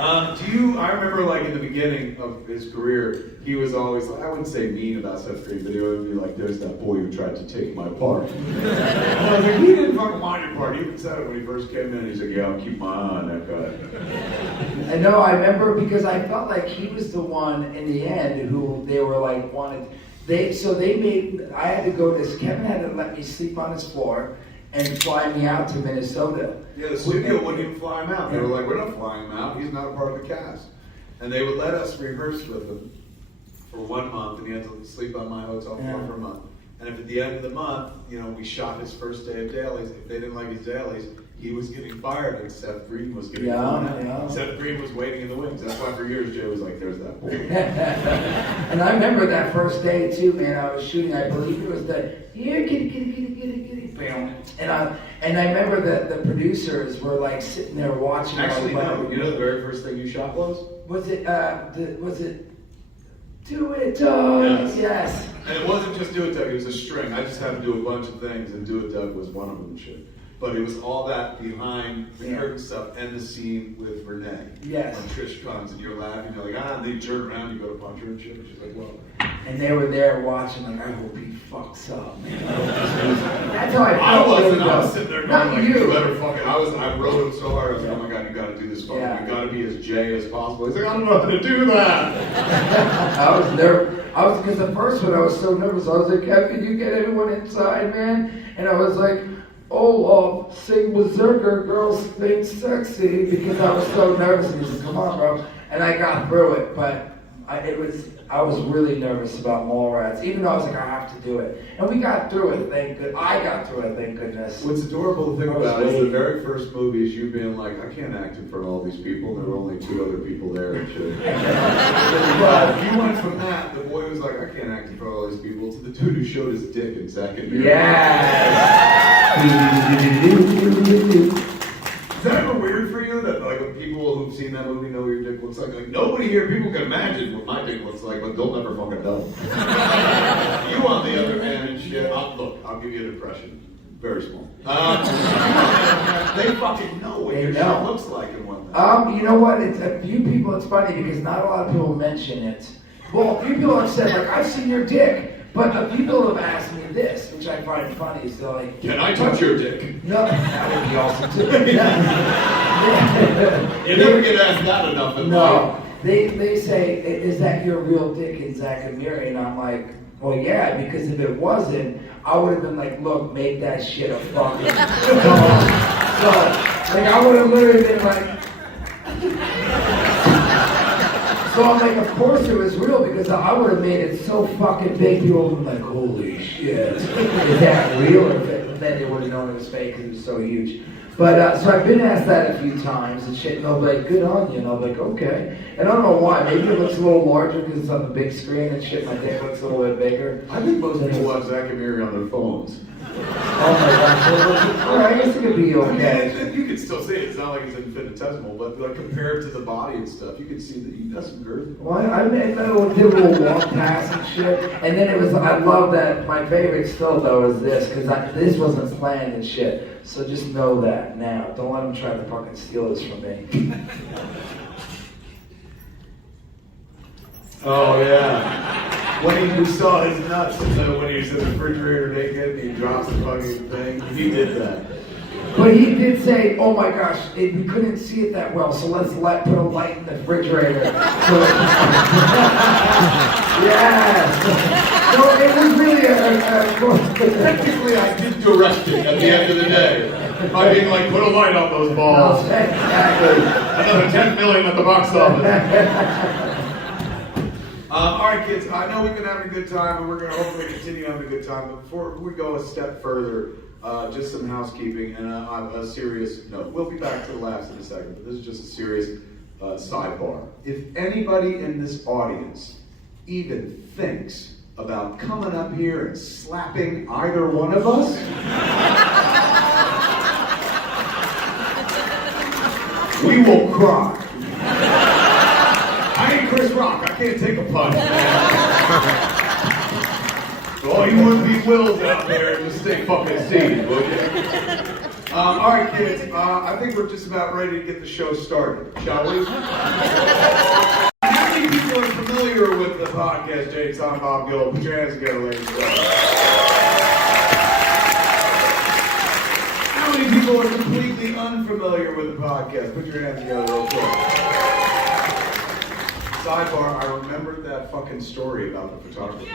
I remember like in the beginning of his career, he was always like, I wouldn't say mean about Seth Green, but he would be like, there's that boy who tried to take my part. And I was like, he didn't fucking want your part. He even said it when he first came in. He's like, yeah, I'll keep my eye on that guy. I know, I remember because I felt like he was the one in the end who they were like wanted. I had to go to this, Kevin had to let me sleep on his floor and fly me out to Minnesota. Yeah, the studio wouldn't even fly him out. They were like, we're not flying him out. He's not a part of the cast. And they would let us rehearse with him for 1 month, and he had to sleep on my hotel floor for a month. And if at the end of the month, we shot his first day of dailies, if they didn't like his dailies, he was getting fired and Seth Green was getting fired. Yeah. Seth Green was waiting in the wings. That's why for years Jay was like, there's that boy. And I remember that first day too, man. I was shooting, I believe it was the here, kitty, bam. And I remember that the producers were like sitting there watching. Actually, no. You know the very first thing you shot was? Was it Do It Doug? Yes. And it wasn't just Do It Doug, it was a string. I just had to do a bunch of things, and Do It Doug was one of them and shit. But it was all that behind the curtain stuff and the scene with Renee. Yes. When Trish comes and you're laughing, you're like, and they turn around, you go to punch her and shit. And she's like, well. And they were there watching, like, I hope he fucks up, man. That's how I felt. I wasn't. I was sitting there going, like, you better fucking. I wrote him so hard. I was like, oh my God, you got to do this fucking. You got to be as Jay as possible. He's like, I don't know how to do that. I was nervous. Because the first one, I was so nervous. I was like, can you get anyone inside, man? And I was like, sing Berserker, girls think sexy, because I was so nervous. And he said, come on, bro. And I got through it, but I was really nervous about Mallrats, even though I was like, I have to do it. And we got through it, I got through it, thank goodness. What's adorable to think about is the very first movie is you being like, I can't act in front of all these people, there were only 2 other people there and shit. But you went from that, the boy was like, I can't act in front of all these people, to the dude who showed his dick in second year. Yes! Is that ever weird for you that like when people who've seen that movie know what your dick looks like? Like nobody here, people can imagine what my dick looks like, but they'll never fucking know. You on the other hand and shit, I'll give you an impression. Very small. They fucking know what your shit looks like and whatnot. You know what? It's a few people. It's funny because not a lot of people mention it. Well, a few people have said like, I've seen your dick. But people have asked me this, which I find funny, is they're like, can I touch your dick? No, that would be awesome too. You never get asked that enough in life. They say, is that your real dick in Zach and Miri? And I'm like, well, yeah, because if it wasn't, I would have been like, look, make that shit a fucking so, like, I would have literally been like, so I'm like, of course it was real because I would have made it so fucking big. People would have been like, holy shit, is that real? Or then they would have known it was fake because it was so huge. But, so I've been asked that a few times and shit, and they'll be like, good on you. And I'll be like, okay. And I don't know why. Maybe it looks a little larger because it's on the big screen and shit. My dick looks a little bit bigger. I think most people watch Zach and Miri on their phones. Oh my gosh. Well, I guess it could be okay. I mean, you can still see it. It's not like it's infinitesimal, but like compared to the body and stuff, you can see that you got some girth. Well, I did a little walk past and shit. And then it was, I love that, my favorite still though is this, because this wasn't planned and shit. So just know that now. Don't let them try to fucking steal this from me. Oh yeah. When he saw his nuts, and then when he was in the refrigerator naked and he drops the fucking thing, he did that. But he did say, oh my gosh, we couldn't see it that well, so let's put a light in the refrigerator. Yes. So it was really technically I did direct it at the end of the day. By being like, put a light on those balls. No, exactly. Another 10 million at the box office. All right, kids, I know we've been having a good time, and we're going to hopefully continue having a good time. But before we go a step further, just some housekeeping and a serious note. We'll be back to the laughs in a second, but this is just a serious sidebar. If anybody in this audience even thinks about coming up here and slapping either one of us, we will cry. I ain't Chris Rock. I can't take a punch, man. So all you would-be Wills out there, just stay fucking seated, will you? All right, kids. I think we're just about ready to get the show started, shall we? How many people are familiar with the podcast, Jay, Tom, Bob Gill? Put your hands together, ladies and gentlemen. How many people are completely unfamiliar with the podcast? Put your hands together real quick. Sidebar, I remembered that fucking story about the photographer.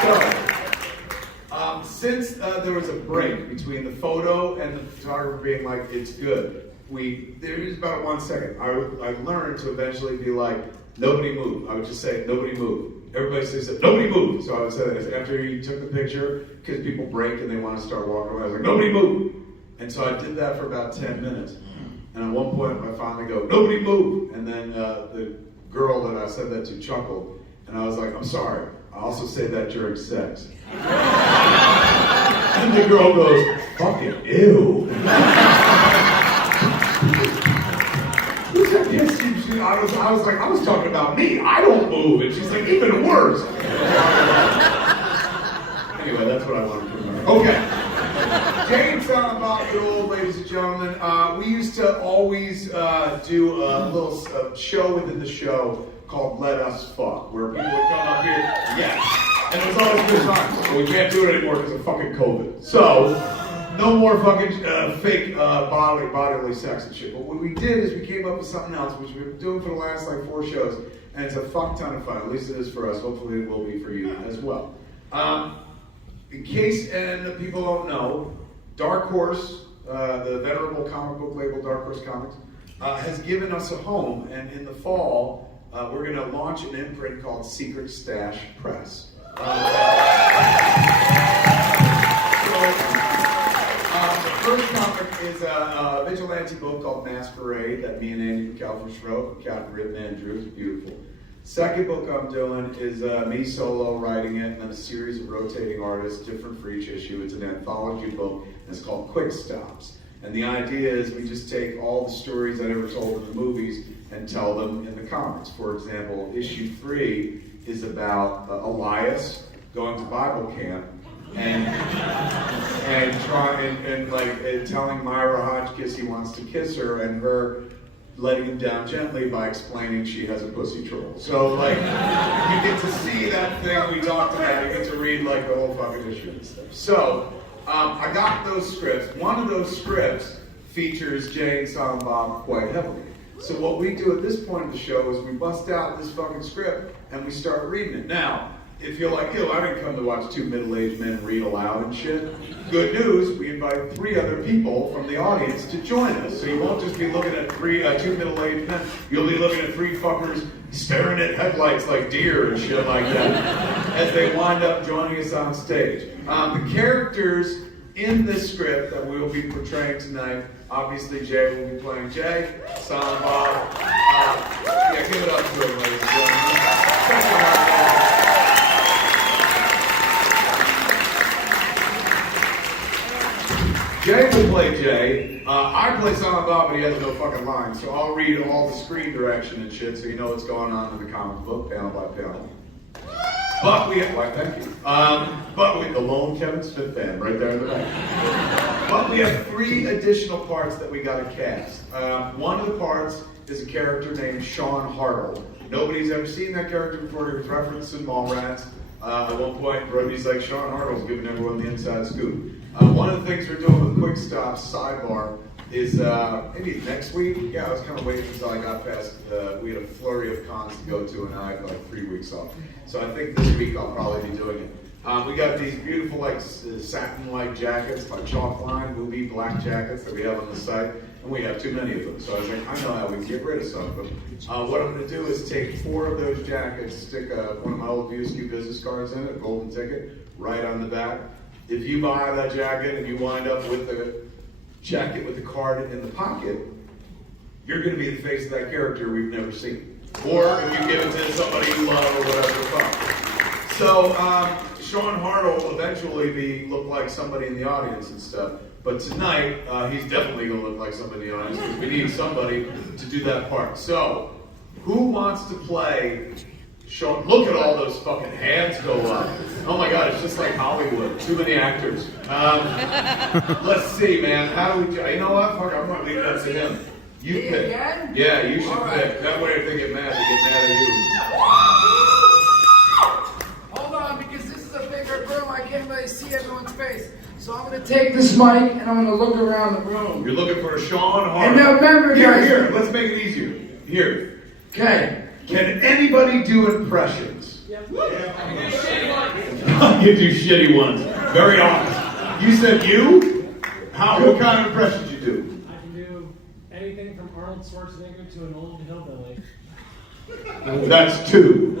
So, since there was a break between the photo and the photographer being like, it's good, there was about 1 second. I learned to eventually be like, nobody move. I would just say, nobody move. Everybody says, nobody move. So I would say that after he took the picture, because people break and they want to start walking away, I was like, nobody move. And so I did that for about 10 minutes. And at one point, I finally go, nobody move. And then the girl that I said that to chuckled. And I was like, I'm sorry. I also say that during sex. And the girl goes, fucking ew. I was like, I was talking about me. I don't move. And she's like, even worse. Anyway, that's what I wanted to remember. Okay. James on Bob Gill, ladies and gentlemen. We used to always do a little show within the show called Let Us Fuck, where people would come up here, yes, and it was always a good time. But we can't do it anymore because of fucking COVID. So, no more fucking fake bodily sex and shit. But what we did is we came up with something else, which we've been doing for the last 4 shows, and it's a fuck ton of fun. At least it is for us. Hopefully it will be for you as well. In case and people don't know, Dark Horse, the venerable comic book label Dark Horse Comics, has given us a home, and in the fall, we're going to launch an imprint called Secret Stash Press. The first comic is a vigilante book called Masquerade that me and Andy McAlfish wrote. Captain Rip Andrews, beautiful. Second book I'm doing is me solo writing it, and then a series of rotating artists, different for each issue. It's an anthology book, and it's called Quick Stops. And the idea is we just take all the stories I ever told in the movies and tell them in the comics. For example, issue 3 is about Elias going to Bible camp and telling Myra Hotchkiss he wants to kiss her, and her letting him down gently by explaining she has a pussy troll. So like, you get to see that thing we talked about. You get to read like the whole fucking issue and stuff. So I got those scripts. One of those scripts features Jay and Silent Bob quite heavily. So what we do at this point of the show is we bust out this fucking script and we start reading it. Now, if you're like, ew, I didn't come to watch two middle-aged men read aloud and shit, good news, we invite 3 other people from the audience to join us. So you won't just be looking at two middle-aged men, you'll be looking at 3 fuckers staring at headlights like deer and shit like that as they wind up joining us on stage. The characters in this script that we will be portraying tonight, obviously Jay will be playing Jay, Silent Bob, yeah, give it up to him, ladies and gentlemen. Check him out. Jay will play Jay. I play Silent Bob, but he has no fucking lines, so I'll read all the screen direction and shit so you know what's going on in the comic book, panel by panel. But we have, thank you. The lone Kevin Smith fan right there in the back. But we have 3 additional parts that we got to cast. One of the parts is a character named Sean Hartle. Nobody's ever seen that character before. He was referenced in Mallrats. At one point, Brody's like, Sean Hartle's giving everyone the inside scoop. One of the things we're doing with Quick Stops sidebar is maybe next week. Yeah, I was kind of waiting until I got past. We had a flurry of cons to go to, and I had like 3 weeks off. So I think this week I'll probably be doing it. We got these beautiful like satin-like jackets, like chalk line, movie black jackets that we have on the site, and we have too many of them. So I was like, I know how we can get rid of some of them. What I'm going to do is take 4 of those jackets, stick one of my old VSQ business cards in it, a golden ticket, right on the back. If you buy that jacket and you wind up with the jacket with the card in the pocket, you're going to be the face of that character we've never seen. Or if you give it to somebody you love or whatever the fuck. So Sean Hartle will eventually look like somebody in the audience and stuff. But tonight, he's definitely going to look like somebody in the audience because we need somebody to do that part. So, who wants to play Sean? Look at all those fucking hands go up. Oh my God, it's just like Hollywood. Too many actors. Let's see, man. How do we do? You know what? Fuck, I'm going to leave it up to him. You pick. Again? Yeah, you should pick. That way if they get mad, they get mad at you. Hold on, because this is a bigger room. I can't really see everyone's face. So I'm going to take this mic and I'm going to look around the room. You're looking for a Sean Hartle. And now remember, guys. Here, let's make it easier. Here. Okay. Can anybody do impressions? Yeah. You do shitty ones. Very honest. You said you? What kind of impressions you do? I can do anything from Arnold Schwarzenegger to an old hillbilly. That's 2.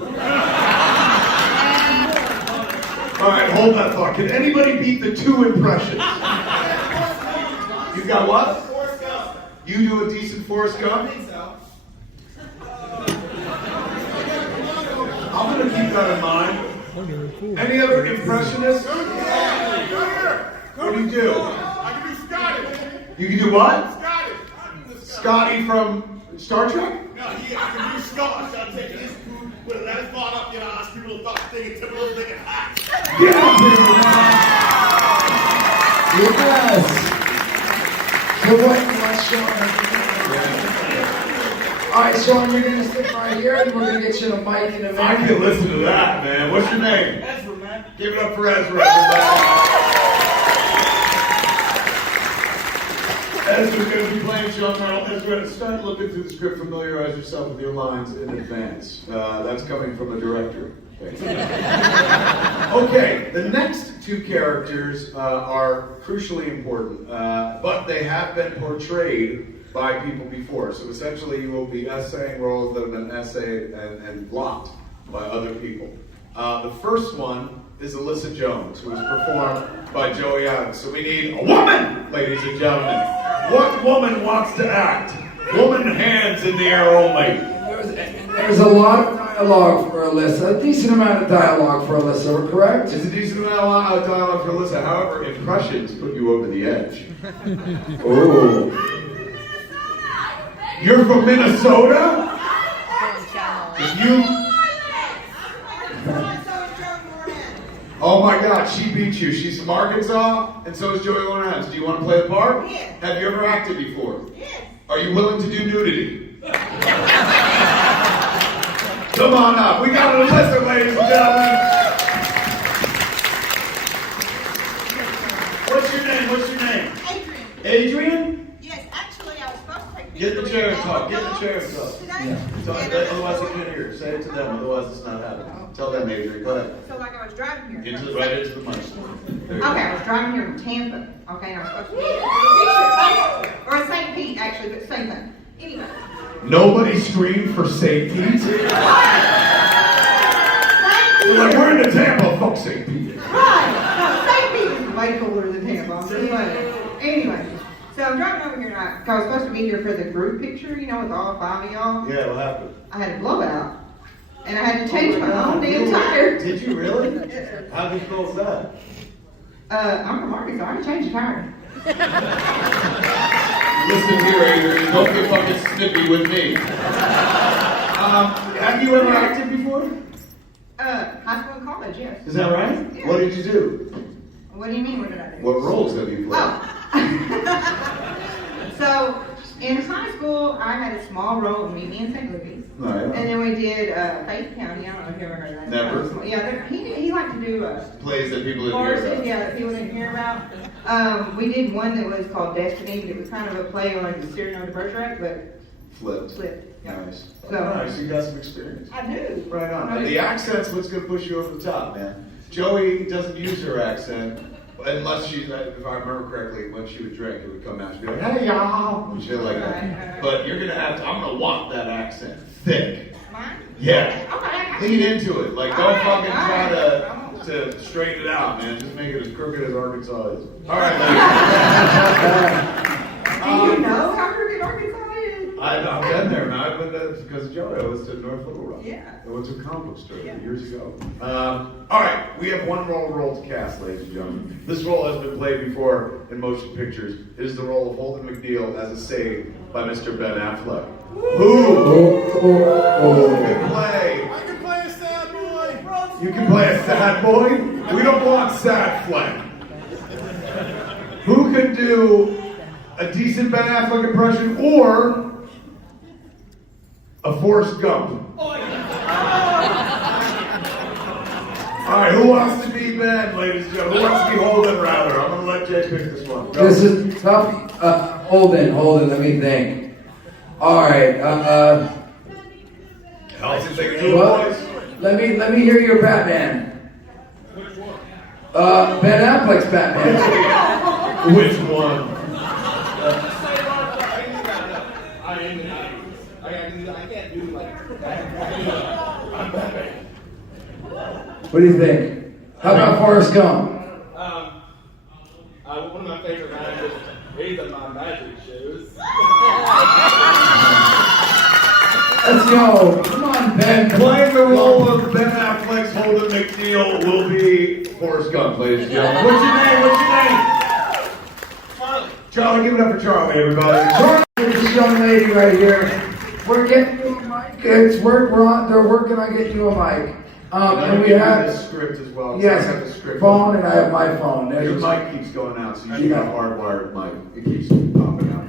Alright, hold that thought. Can anybody beat the 2 impressions? You got what? Forrest Gump. You do a decent Forrest Gump? I think so. I'm going to keep that in mind. Any other impressionists? What do you do? I can do Scotty. You can do what? Scotty. Scotty from Star Trek? No, I can do Scotty. I'm taking his food with it. That's bought up, us people thought thinking typical thinking hacks. Get out there, Yes. So what you want, Sean? All right, Sean, you're going to stick right here, and we're going to get you the mic in a minute. I can listen to that, man. What's your name? Ezra, man. Give it up for Ezra. Ezra's going to be playing Sean Hartle. Ezra, start looking through the script. Familiarize yourself with your lines in advance. That's coming from the director. Okay, the next 2 characters are crucially important, but they have been portrayed by people before. So essentially you will be essaying roles that have been essayed and blocked by other people. The first one is Alyssa Jones, who was performed by Joey Adams. So we need a woman, ladies and gentlemen. What woman wants to act? Woman hands in the air only. There's a lot of dialogue for Alyssa, a decent amount of dialogue for Alyssa, correct? It's a decent amount of dialogue for Alyssa. However, impressions put you over the edge. Ooh. You're from Minnesota? You... Oh my God, she beat you. She's from Arkansas, and so is Joey Lawrence. Do you want to play the part? Yes. Have you ever acted before? Yes. Are you willing to do nudity? Come on up. We got an Alyssa, ladies and gentlemen. What's your name? What's your name? Adrian. Adrian? Yes, actually, I was supposed to take Get the chair and talk. Get the chair and talk. Today. Talk, And otherwise they can't hear. Say it to them, otherwise it's not happening. Tell them, Adrian. Go ahead. So like I was driving here. Right into the mic. There you go. Okay, I was driving here from Tampa. Okay, and I was supposed to be at a picture. Or St. Pete, actually, but same thing. Anyway. Nobody screamed for St. Pete. Thank They're like, we're in the Tampa, fuck St. Pete. Right. No, St. Pete is way cooler than Tampa. I'm just saying. Anyway. So I'm driving over here and I was supposed to be here for the group picture, you know, with all 5 of y'all. Yeah, what happened? I had a blowout. And I had to change my own damn tire. Did you really? How difficult is that? I'm from Arkansas. I had to change the tire. Listen here, Adrian. Don't get fucking snippy with me. Have you ever acted before? High school and college, yes. Is that right? Yeah. What did you do? What do you mean, what did I do? What roles have you played? Oh. So, in high school, I had a small role in Meet Me in St. Louis. No, I don't. And then we did Faith County. I don't know if you ever heard of that. Never. Yeah, he liked to do Plays that people didn't hear farces, about. yeah, that people didn't hear about. We did one that was called Destiny, but it was kind of a play on like the Cyrano de Bergerac, but Flipped. flipped. Yeah. Nice. So- Nice, you got some experience. I do. Right on. I do. The accent's what's going to push you over the top, man. Joey doesn't use her accent unless she's, if I remember correctly, when she would drink, it would come out. She'd be like, hey, y'all, and shit like that. Right. But you're going to have to, I'm going to want that accent thick. Mine? Yeah. Okay. Lean into it. Like, don't Alright, fucking try alright. to straighten it out, man. Just make it as crooked as Arkansas is. All right, Do you know how crooked Arkansas is? I've been there, man. I've been there because of Joey. I was to North Little Rock. Yeah. I went to a comic book store Yeah. years ago. All right, we have one role to cast, ladies and gentlemen. This role has been played before in motion pictures. It is the role of Holden McNeil as a save by Mr. Ben Affleck. Who can play? I can play a sad boy. You can play a sad boy? We don't want sad Fleck. Who could do a decent Ben Affleck impression or a Forrest Gump? Alright, who wants to be Ben, ladies and gentlemen? Who wants to be Holden, rather? I'm going to let Jay pick this one. Go. This is tough. Holden, let me think. Alright, How's it think two well, boys? let me hear your Batman. Ben Affleck's Batman. Which one? I can't do like. What do you think? How about Forrest Gump? One of my favorite lines is, "These are my magic shoes." Let's go. Come on, Ben. Playing the role of Ben Affleck's Holden McNeil will be Forrest Gump, ladies and gentlemen. What's your name? What's your name? Charlie. Charlie, give it up for Charlie, everybody. Charlie. This young lady right here. We're getting you a mic. They're working on getting you a mic. And we the have script as well. yes, I have the script. phone, and I have my phone. Your There's mic keeps going out, so you should have a hardwired mic. It keeps popping out.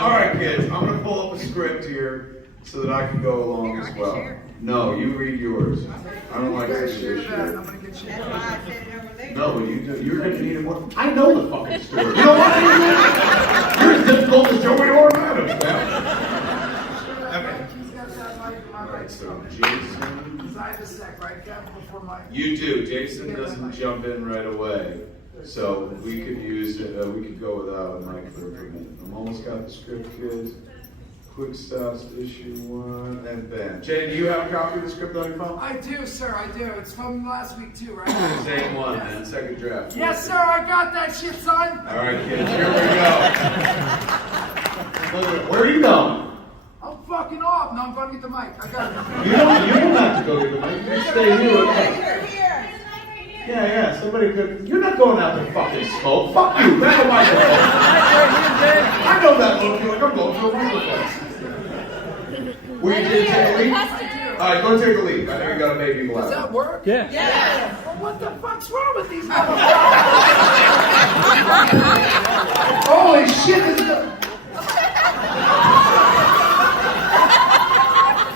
All right, kids. I'm gonna pull up a script here so that I can go along as well. No, you read yours. I don't like this shit. That's why I said it over there. No, you do. You're gonna need one. I know the fucking story. You know what? You're as difficult as Joey or Adams, man. Okay. All right, so Jason. You do. Jason doesn't jump in right away. So we could use it, we could go without a mic for a minute. I'm almost got the script, kids. Quick stops, issue 1, and bam. Jay, do you have a copy of the script on your phone? I do, sir, I do. It's from last week too, right? Same one, man. Second draft. Yes, sir, I got that shit, son. All right, kids, here we go. Where are you going? I'm fucking off. No, I'm going to get the mic. I got it. You don't have to go get the mic. You can stay here. Yeah, somebody could. You're not going out to fucking smoke. Fuck you. Grab a microphone. I know that look. You're like, I'm going to a microphone. Will you take a lead? All right, go take a lead. I know you got a baby black. Does that work? Yeah. Well, what the fuck's wrong with these motherfuckers? Holy shit, this is a...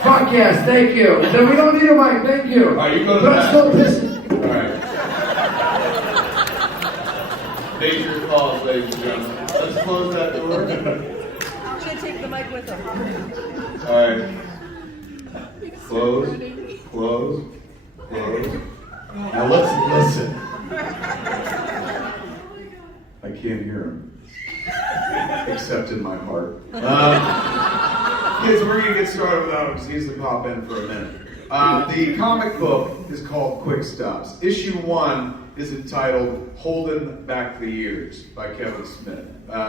Fuck yes, thank you. Then we don't need a mic, thank you. All right, you go to But the I'm still bathroom. pissing. All right. Major calls, ladies and gentlemen. Let's close that door. I'm gonna take the mic with him. All right. Close. Now listen. I can't hear him. Except in my heart. Kids, we're going to get started without him because he's the pop in for a minute. The comic book is called Quick Stops. Issue 1 is entitled Holding Back the Years by Kevin Smith.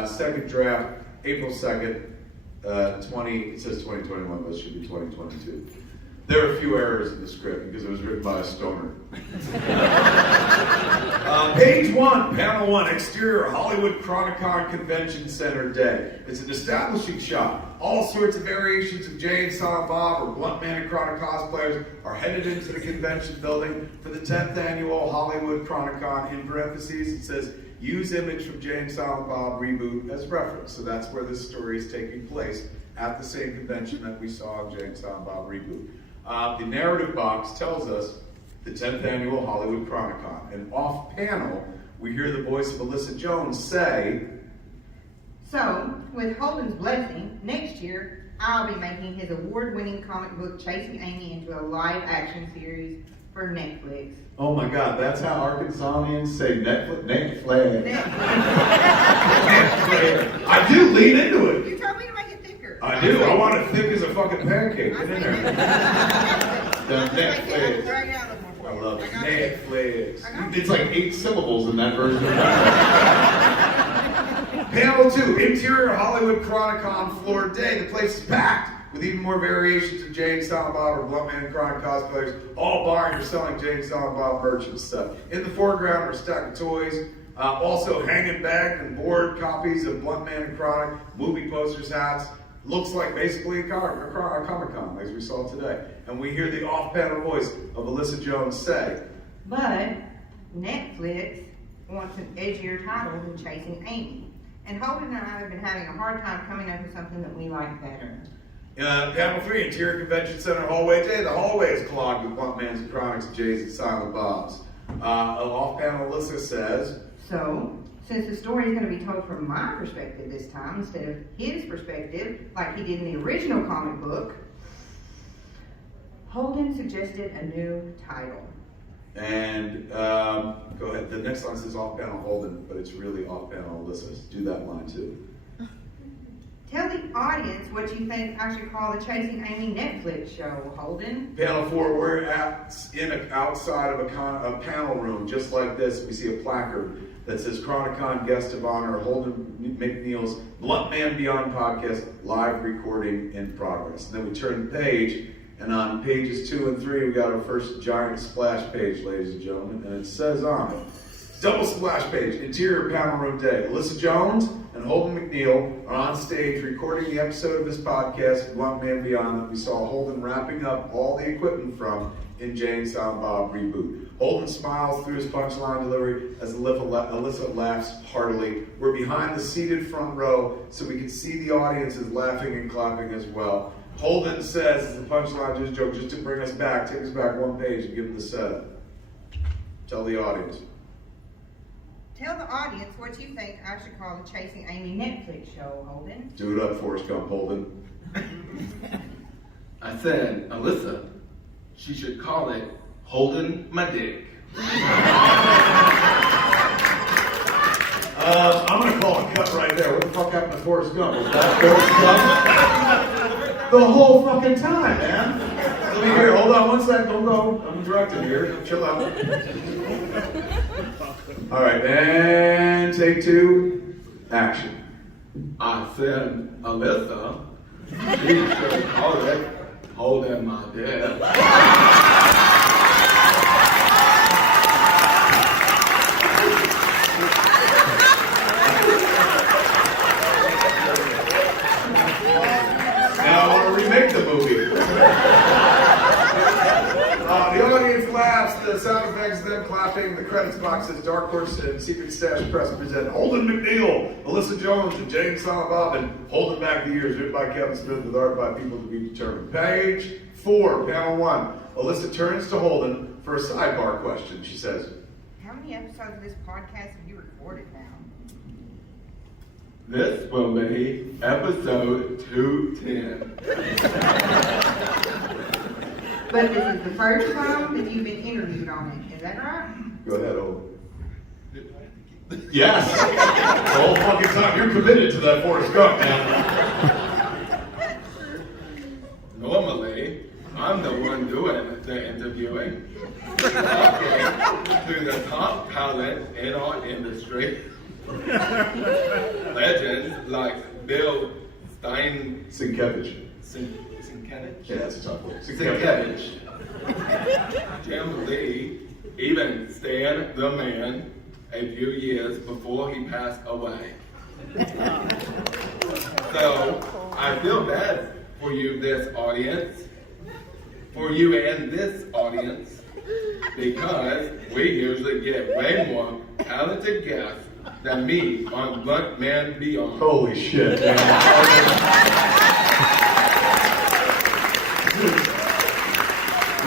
Second draft, April 2nd, it says 2021, but it should be 2022. There are a few errors in the script because it was written by a stoner. Page 1, panel 1, exterior Hollywood Chronicon Convention Center Day. It's an establishing shot. All sorts of variations of Jay and Silent Bob or Blunt Man and Chronic cosplayers are headed into the convention building for the 10th annual Hollywood Chronicon. In parentheses, it says, use image from Jay and Silent Bob reboot as reference. So that's where this story is taking place, at the same convention that we saw in Jay and Silent Bob reboot. The narrative box tells us the 10th annual Hollywood Chronicon. And off panel, we hear the voice of Alyssa Jones say, So, with Holden's blessing, next year I'll be making his award-winning comic book Chasing Amy into a live-action series for Netflix. oh my God, that's how Arkansasians say Netflix. I do lean into it. You told me to make it thicker. I do. I want it thick as a fucking pancake. Get in there. The Netflix. I love it. Netflix. It's like 8 syllables in that version. Panel 2, interior Hollywood Chronicon floor day. The place is packed with even more variations of Jay and Silent Bob or Blunt Man and Chronic cosplayers, all buying or selling Jay and Silent Bob merch and stuff. In the foreground are a stack of toys, also hanging bagged and board copies of Blunt Man and Chronic, movie posters, hats. Looks like basically a Comic-Con, as we saw today. And we hear the off-panel voice of Alyssa Jones say, But Netflix wants an edgier title than Chasing Amy. And Holden and I have been having a hard time coming up with something that we like better. Panel 3, interior convention center hallway day. The hallway is clogged with Blunt Man's and Chronics, Jays and Silent Bobs. Off-panel Alyssa says, So, since the story is going to be told from my perspective this time, instead of his perspective, like he did in the original comic book, Holden suggested a new title. and go ahead. The next line says off-panel Holden, but it's really off-panel Alyssa. Do that line too. Tell the audience what you think I should call the Chasing Amy Netflix show, Holden. Panel 4, we're outside of a panel room just like this. We see a placard that says Chronicon Guest of Honor, Holden McNeil's Blunt Man Beyond podcast, live recording in progress. And then we turn the page, and on pages 2 and 3, we got our first giant splash page, ladies and gentlemen, and it says on it, double splash page, interior panel room day. Alyssa Jones and Holden McNeil are on stage recording the episode of this podcast, Blunt Man Beyond, that we saw Holden wrapping up all the equipment from in Jay and Silent Bob reboot. Holden smiles through his punchline delivery as Alyssa laughs heartily. We're behind the seated front row so we can see the audience is laughing and clapping as well. Holden says, as the punchline just joke, just to bring us back, take us back one page and give them the setup. Tell the audience. Tell the audience what you think I should call the Chasing Amy Netflix show, Holden. Do it up, Forrest Gump, Holden. I said, Alyssa, she should call it Holding My Dick. I'm gonna call a cut right there. What the fuck happened to Forrest Gump? Was that Forrest Gump? The whole fucking time, man. Let me hear. Hold on 1 second. Don't go. I'm directing here. Chill out. All right, and take 2. Action. I said, Alyssa, she should call it holding my dad. Now I want to remake the movie. The audience laughs, the sound effects, them clapping, the credits box says Dark Horse and Secret Stash Press present Holden McNeil, Alyssa Jones, and Jane Silent Bob, and Holding Back the Years, written by Kevin Smith with art by people to be determined. Page 4, panel 1. Alyssa turns to Holden for a sidebar question. She says, How many episodes of this podcast have you recorded now? This will be episode 210. But this is the first time that you've been interviewed on it. Is that right? go ahead, Holden. Yes! The whole fucking time. You're committed to that Forrest Gump, man. Normally, I'm the one doing the interviewing. Talking to the top talent in our industry. Legends like Bill Sienkiewicz. Sienkiewicz? Yeah, that's a tough one. Sienkiewicz. Jim Lee, even Stan the Man, a few years before he passed away. So, I feel bad for you, this audience, for you and this audience, because we usually get way more talented guests than me on Blunt Man Beyond. Holy shit, man.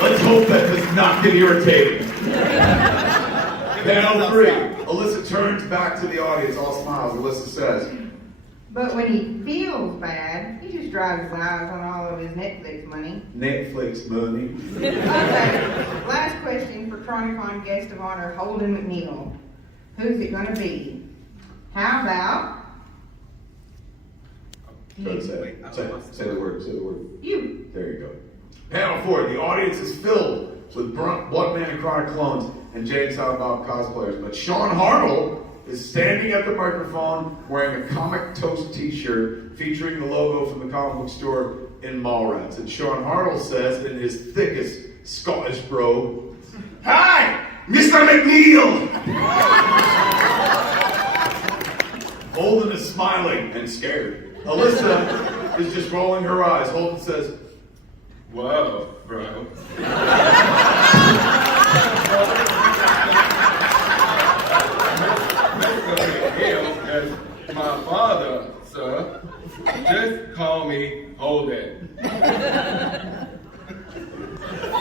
Let's hope that does not get irritating. Panel 3. Alyssa turns back to the audience, all smiles. Alyssa says, But when he feels bad, he just drives his eyes on all of his Netflix money. Netflix money. Okay, last question for Chronicon guest of honor, Holden McNeil. Who's it gonna be? How about Say the word, say the word. you? There you go. Panel 4. The audience is filled with Blood Man and Chronic clones and Jay and Silent Bob cosplayers. But Sean Hartle is standing at the microphone wearing a Comic Toast t-shirt featuring the logo from the comic book store in Mallrats. And Sean Hartle says in his thickest Scottish brogue, Hi, Mr. McNeil. Holden is smiling and scared. Alyssa is just rolling her eyes. Holden says, Whoa, bro. Is my father, sir. Just call me Holden.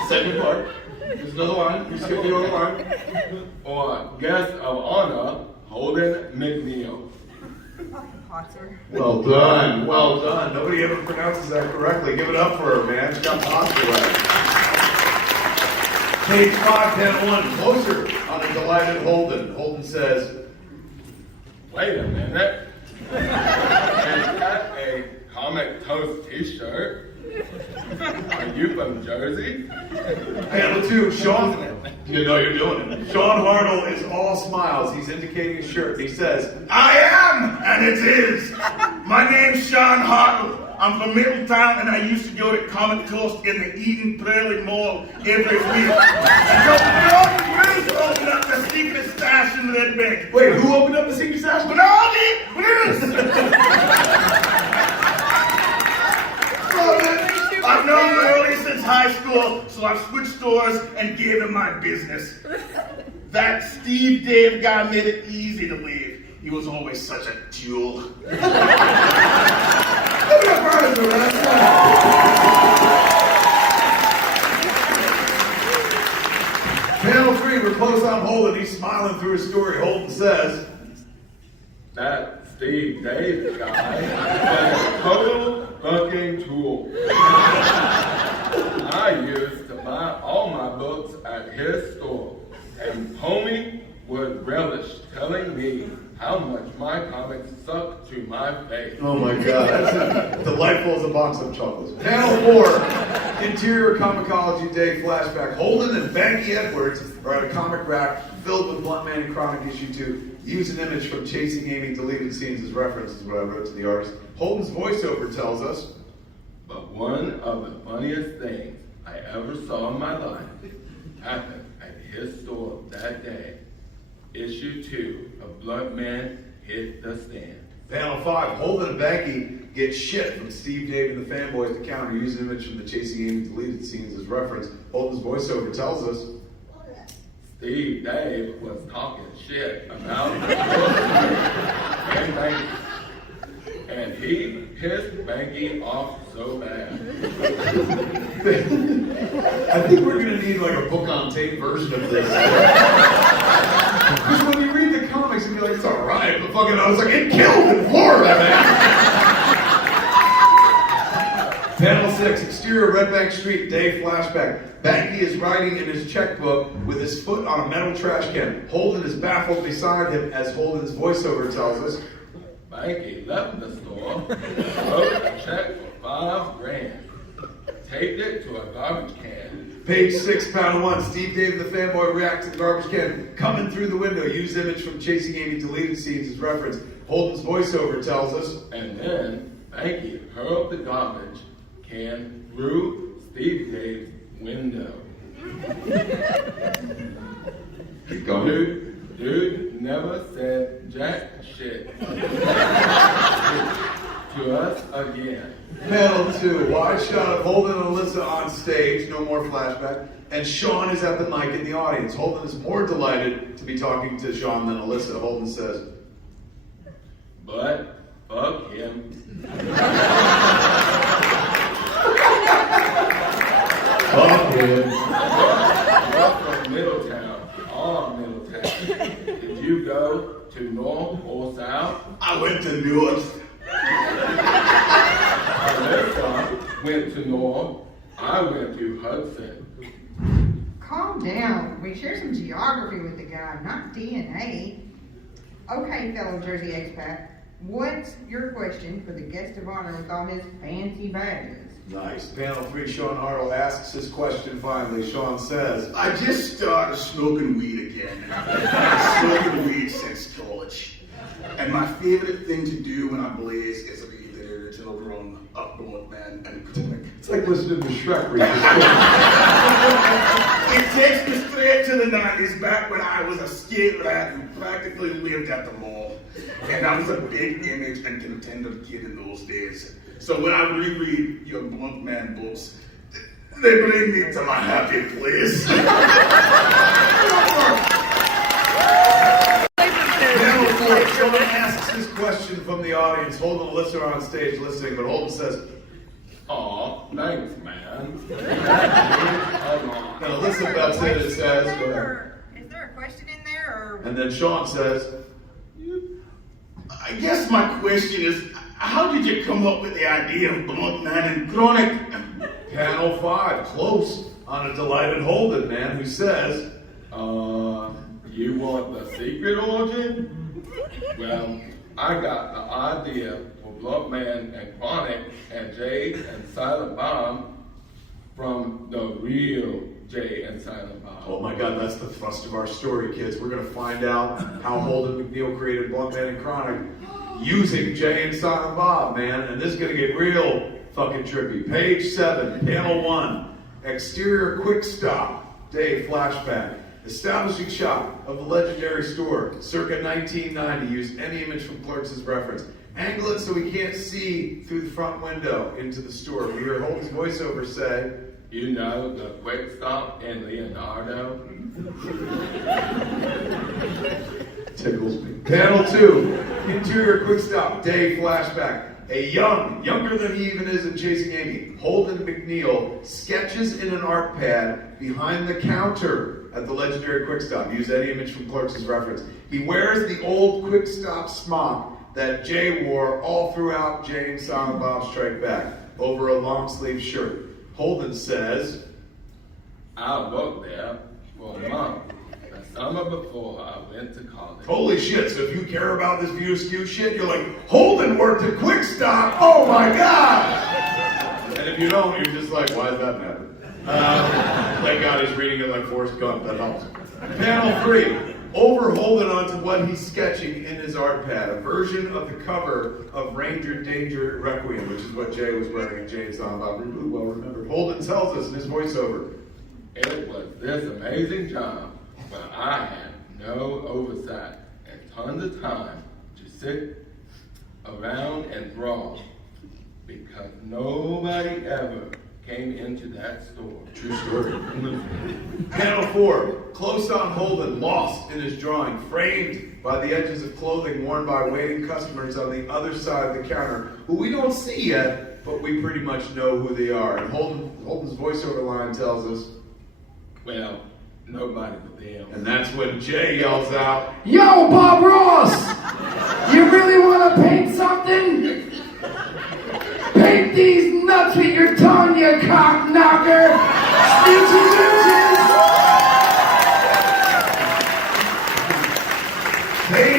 second part. There's another line. You skip the other line. Or guest of honor, Holden McNeil. Hotzer. Well done. Well done. Nobody ever pronounces that correctly. Give it up for her, man. She got the Oscar right. Page 5, panel 1. Closer on a delighted Holden. Holden says, Wait a minute. Is that a Comic Toast t-shirt? Are you from Jersey? panel 2, Sean. You know you're doing it. Sean Hartle is all smiles. He's indicating his shirt. He says, I am, and it is. My name's Sean Hartle. I'm from Middletown, and I used to go to Comic Toast in the Eden Prairie Mall every week. Until Jordan Willis opened up the secret stash in Red Bank. wait, who opened up the secret stash? I've known Willie since high school, so I've switched stores and gave him my business. That Steve Dave guy made it easy to leave. He was always such a jewel. Panel 3, we're close on Holden. He's smiling through his story. Holden says, That Steve Dave guy was a total fucking tool. I used to buy all my books at his store, and homie would relish telling me how much my comics suck to my face. Oh my God, that's delightful as a box of chocolates. Panel 4, Interior Comicology Day flashback. Holden and Banky Edwards are at a comic rack filled with Blunt Man and Chronic issue 2. Use an image from Chasing Amy deleted scenes as reference, is what I wrote to the artist. Holden's voiceover tells us, but one of the funniest things I ever saw in my life happened at his store that day. Issue 2 of Blunt Man hit the stand. Panel 5, Holden and Banky get shit from Steve, Dave, and the fanboy at the counter. Use an image from the Chasing Amy deleted scenes as reference. Holden's voiceover tells us, Steve Dave was talking shit about and Banky. And he pissed Banky off so bad. I think we're going to need like a book on tape version of this. Because when you read the comics, you'd be like, it's alright, but fucking, I was like, it killed in Florida, man. Panel 6, exterior Red Bank Street, day flashback. Banky is writing in his checkbook with his foot on a metal trash can. Holden is baffled beside him as Holden's voiceover tells us, Banky left the store, wrote a check for $5,000, taped it to a garbage can. Page 6, panel 1, Steve, Dave, and the fanboy react to the garbage can coming through the window. Use image from Chasing Amy deleted scenes as reference. Holden's voiceover tells us, and then Banky hurled the garbage can through Steve Dave's window. keep going. Dude never said jack shit to us again. Panel 2, wide shot of Holden and Alyssa on stage, no more flashback, and Sean is at the mic in the audience. Holden is more delighted to be talking to Sean than Alyssa. Holden says, but fuck him. fuck him. You're from Middletown, all Middletown. Did you go to North or South? I went to Newark. Alyssa went to North. I went to Hudson. Calm down. We share some geography with the guy, not DNA. Okay, fellow Jersey expat, what's your question for the guest of honor with all his fancy badges? Nice. Panel 3, Sean Hartle asks his question finally. Sean says, I just started smoking weed again. I've been smoking weed since college. And my favorite thing to do when I blaze is read the original run of Blunt Man and Chronic. it's like listening to Shrek read It takes me straight to the 90s, back when I was a skate rat who practically lived at the mall. And I was a big image and contender kid in those days. So when I reread your Blunt Man books, they bring me to my happy place. Panel 4, Sean asks his question from the audience. Holden and Alyssa are on stage listening, but Holden says, Aw, thanks, man. and Alyssa butts in and says, go ahead. Is there a question in there, or? And then Sean says, I guess my question is, how did you come up with the idea of Blunt Man and Chronic? Panel 5, close on a delighted Holden, man, who says, You want the secret origin? Well, I got the idea for Blunt Man and Chronic and Jay and Silent Bomb from the real Jay and Silent Bomb. oh my God, that's the thrust of our story, kids. We're going to find out how Holden McNeil created Blunt Man and Chronic using Jay and Silent Bob, man. And this is going to get real fucking trippy. Page 7, panel 1, exterior quick stop, day flashback. Establishing shot of the legendary store, circa 1990. Use any image from Clerks as reference. Angle it so we can't see through the front window into the store. We hear Holden's voiceover say, You know the quick stop in Leonardo? tickles me. Panel 2, interior quick stop, day flashback. A younger than he even is in Chasing Amy, Holden McNeil sketches in an art pad behind the counter at the legendary Quick Stop. Use any image from Clerks as reference. He wears the old Quick Stop smock that Jay wore all throughout Jay and Silent Bob Strike Back over a long sleeve shirt. Holden says, I worked there for a month. The summer before I went to college. Holy shit, so if you care about this View Askew shit, you're like, Holden worked at Quick Stop, oh my god! And if you don't, you're just like, why does that matter? Thank God he's reading it like Forrest Gump, that helps. Panel 3. Over holding on to what he's sketching in his art pad, a version of the cover of Ranger Danger Requiem, which is what Jay was wearing and Jay's on about. Really well remembered. Holden tells us in his voiceover. It was this amazing job where I had no oversight and tons of time to sit around and draw because nobody ever came into that store. True story. Panel 4. Close on Holden, lost in his drawing, framed by the edges of clothing worn by waiting customers on the other side of the counter, who we don't see yet, but we pretty much know who they are. And Holden's voiceover line tells us, well, nobody but them. And that's when Jay yells out, Yo, Bob Ross! You really want to paint something? Paint these nuts with your tongue, you cock knocker! Snitchy bitches!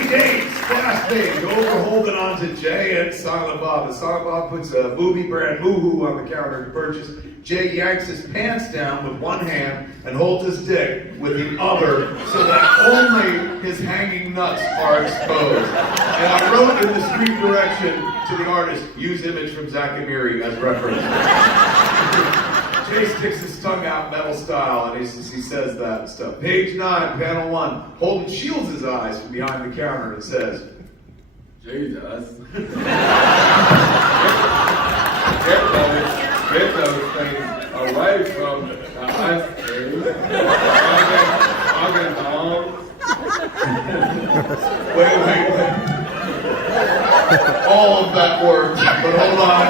Dates, flash page, over holding on to Jay and Silent Bob. And Silent Bob puts a movie brand moo-hoo on the counter to purchase. Jay yanks his pants down with one hand and holds his dick with the other so that only his hanging nuts are exposed. And I wrote in the street direction to the artist, use image from Zach Amiri as reference. Jay sticks his tongue out metal style, and he says that stuff. Page 9, panel 1. Holden shields his eyes from behind the counter and says, Jesus. Get those things away from the ice cream. Fucking dogs. Wait. All of that works, but hold on.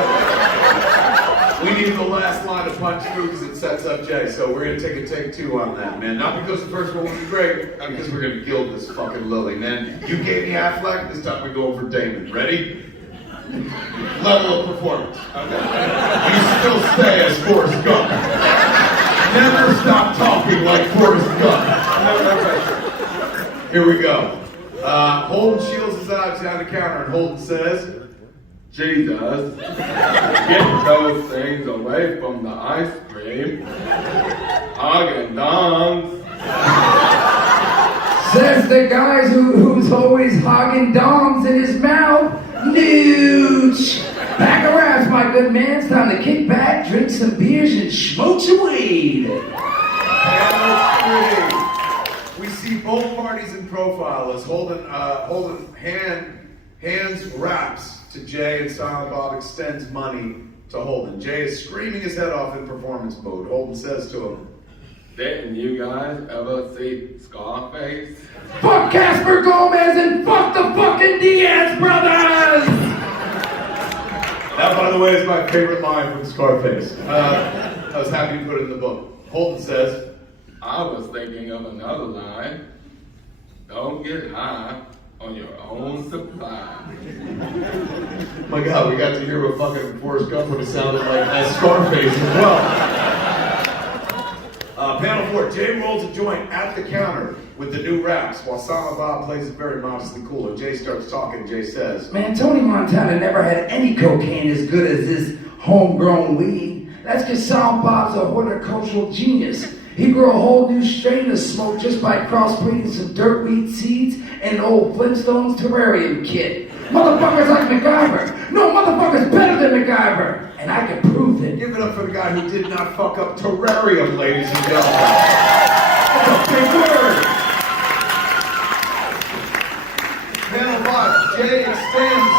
We need the last line to punch through because it sets up Jay, so we're going to take a take 2 on that, man. Not because the first one was great, but because we're going to gild this fucking lily, man. You gave me Affleck, this time we're going for Damon. Ready? Level of performance. Okay. You still stay as Forrest Gump. Never stop talking like Forrest Gump. Here we go. Holden shields his eyes behind the counter, and Holden says, Jesus, get those things away from the ice cream. Haagen-Dazs. Says the guy who's always hogging doms in his mouth. Nooch! Back around, my good man. It's time to kick back, drink some beers, and smoke some weed. Panel 3. We see both parties in profile as Holden hands wraps to Jay and Silent Bob extends money to Holden. Jay is screaming his head off in performance mode. Holden says to him, Didn't you guys ever see Scarface? Fuck Casper Gomez and fuck the fucking Diaz brothers! That, by the way, is my favorite line from Scarface. I was happy to put it in the book. Holden says, I was thinking of another line. Don't get high on your own supply. my God, we got to hear what fucking Forrest Gump would have sounded like as Scarface as well. Panel 4, Jay rolls a joint at the counter with the new wraps while Silent Bob plays it very modestly cool. And Jay starts talking. Jay says, Man, Tony Montana never had any cocaine as good as this homegrown weed. That's because Silent Bob's a horticultural genius. He grew a whole new strain of smoke just by crossbreeding some dirtweed seeds and an old Flintstones terrarium kit. Motherfuckers like MacGyver. No, motherfuckers better than MacGyver. And I can prove it. give it up for the guy who did not fuck up terrarium, ladies and gentlemen. That's a big word. Panel 5, Jay extends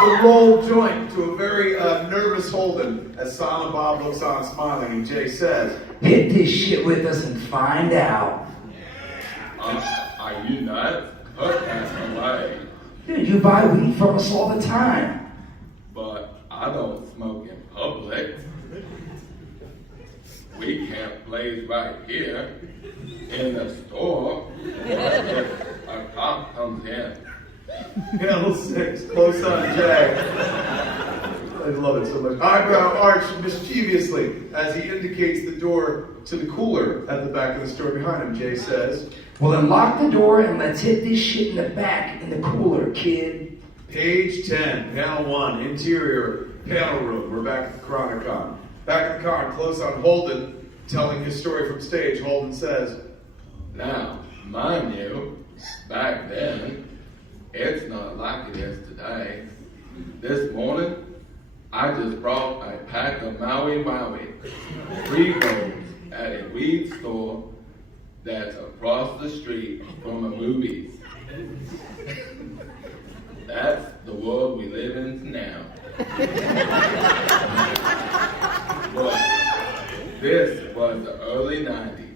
the rolled joint to a very nervous Holden as Silent Bob looks on smiling, and Jay says, Hit this shit with us and find out. Are you nuts? Put that away. Dude, you buy weed from us all the time. But I don't smoke in public. We can't blaze right here in the store. If a cop comes in. Panel 6, close on Jay. I love it so much. Eyebrow arched mischievously as he indicates the door to the cooler at the back of the store behind him. Jay says, Well, then lock the door and let's hit this shit in the back in the cooler, kid. Page 10, panel 1, interior panel room. We're back at the Chronicon. Back at the con, close on Holden telling his story from stage. Holden says, Now, mind you, back then, it's not like it is today. This morning, I just brought a pack of Maui Maui pre-rolls at a weed store that's across the street from the movies. That's the world we live in now. But this was the early 90s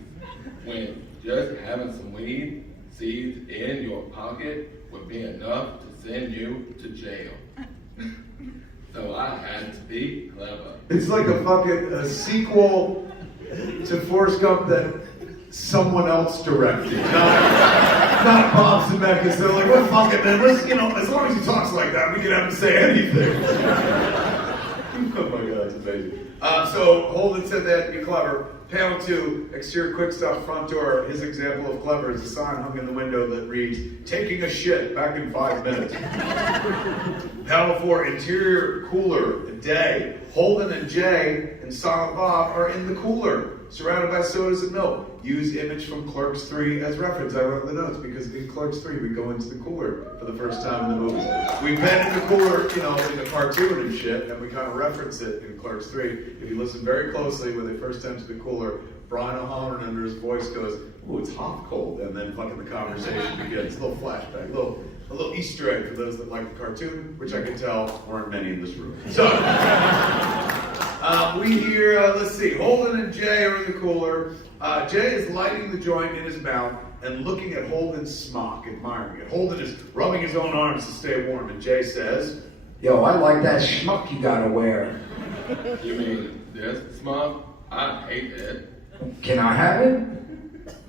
when just having some weed seeds in your pocket would be enough to send you to jail. So I had to be clever. it's like a sequel to Forrest Gump that someone else directed. Not Bob Zemeckis. They're like, well, fuck it, man. Let's, as long as he talks like that, we can have him say anything. Oh my God, it's amazing. So Holden said they had to be clever. Panel 2, exterior quick stuff, front door. His example of clever is a sign hung in the window that reads, taking a shit, back in 5 minutes. Panel 4, interior cooler, day. Holden and Jay and Silent Bob are in the cooler, surrounded by sodas and milk. Use image from Clerks 3 as reference. I wrote the notes because in Clerks 3 we go into the cooler for the first time in the movie. We've been in the cooler, in the cartoon and shit, and we kind of reference it in Clerks 3. If you listen very closely when they first enter the cooler, Brian O'Halloran under his voice goes, ooh, it's hot cold, and then fucking the conversation begins. A little flashback, a little Easter egg for those that like the cartoon, which I can tell weren't many in this room. So, we hear, let's see, Holden and Jay are in the cooler. Jay is lighting the joint in his mouth and looking at Holden's smock, admiring it. Holden is rubbing his own arms to stay warm, and Jay says, Yo, I like that schmuck you gotta wear. You mean this smoke? I hate it. Can I have it?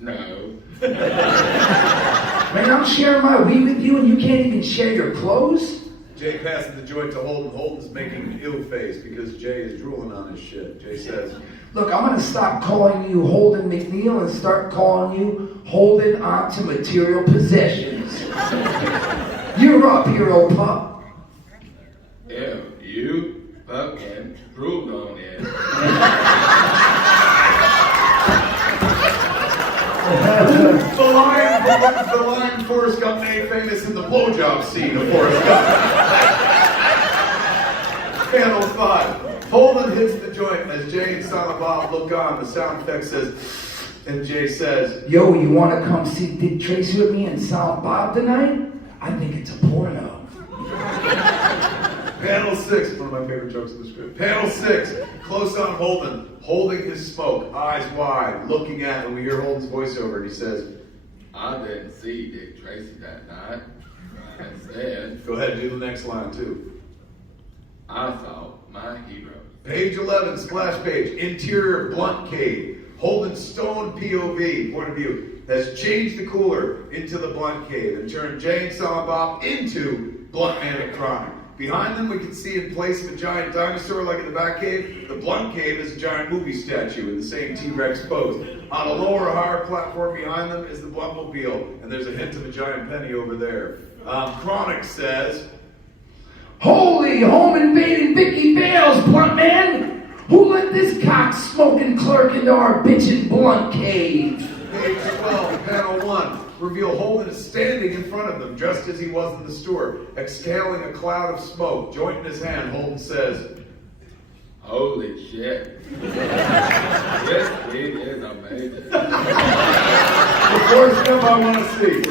No. Man, I'm sharing my weed with you and you can't even share your clothes? Jay passes the joint to Holden. Holden's making an ill face because Jay is drooling on his shit. Jay says, Look, I'm gonna stop calling you Holden McNeil and start calling you Holden onto material possessions. You're up, hero pup. Ew, you fucking drooled on it. the line Forrest Gump made famous in the blowjob scene of Forrest Gump. Panel 5. Holden hits the joint as Jay and Silent Bob look on. The sound effect says, and Jay says, Yo, you wanna come see Dick Tracy with me and Silent Bob tonight? I think it's a porno. Panel 6, one of my favorite jokes in the script. Panel 6, close on Holden, holding his smoke, eyes wide, looking at, and we hear Holden's voiceover, and he says, I didn't see Dick Tracy that night. Instead, go ahead, do the next line too. I saw my hero. Page 11, splash page, interior blunt cave. Holden's stone POV, point of view, has changed the cooler into the blunt cave and turned Jay and Silent Bob into Blunt Man and Chronic. Behind them, we can see in place of a giant dinosaur like in the back cave, the blunt cave is a giant movie statue in the same T-Rex pose. On a lower, higher platform behind them is the Bluntmobile, and there's a hint of a giant penny over there. Chronic says, Holy home invading Vicky Bales, blunt man! Who let this cock-smoking clerk into our bitchin' blunt cave? Page 12, panel 1. Reveal Holden is standing in front of them, just as he was in the store, exhaling a cloud of smoke. Joint in his hand, Holden says, Holy shit. This weed is amazing. the first stuff I want to see.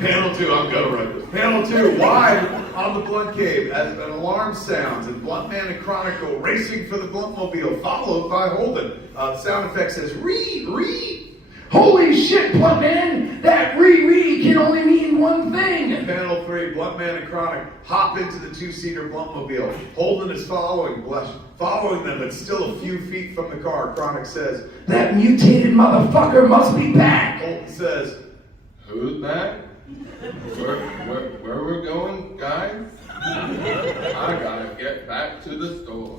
Panel 2, I'm gonna write this. Panel 2, wide on the Blunt Cave as an alarm sounds and Blunt Man and Chronic go racing for the Bluntmobile, followed by Holden. The sound effect says, Ree! Holy shit, blunt man! That re can only mean one thing! Panel 3, Blunt Man and Chronic hop into the two-seater Bluntmobile. Holden is following them, but still a few feet from the car. Chronic says, That mutated motherfucker must be back! Holden says, Who's back? Where we're going, guys? I gotta get back to the store.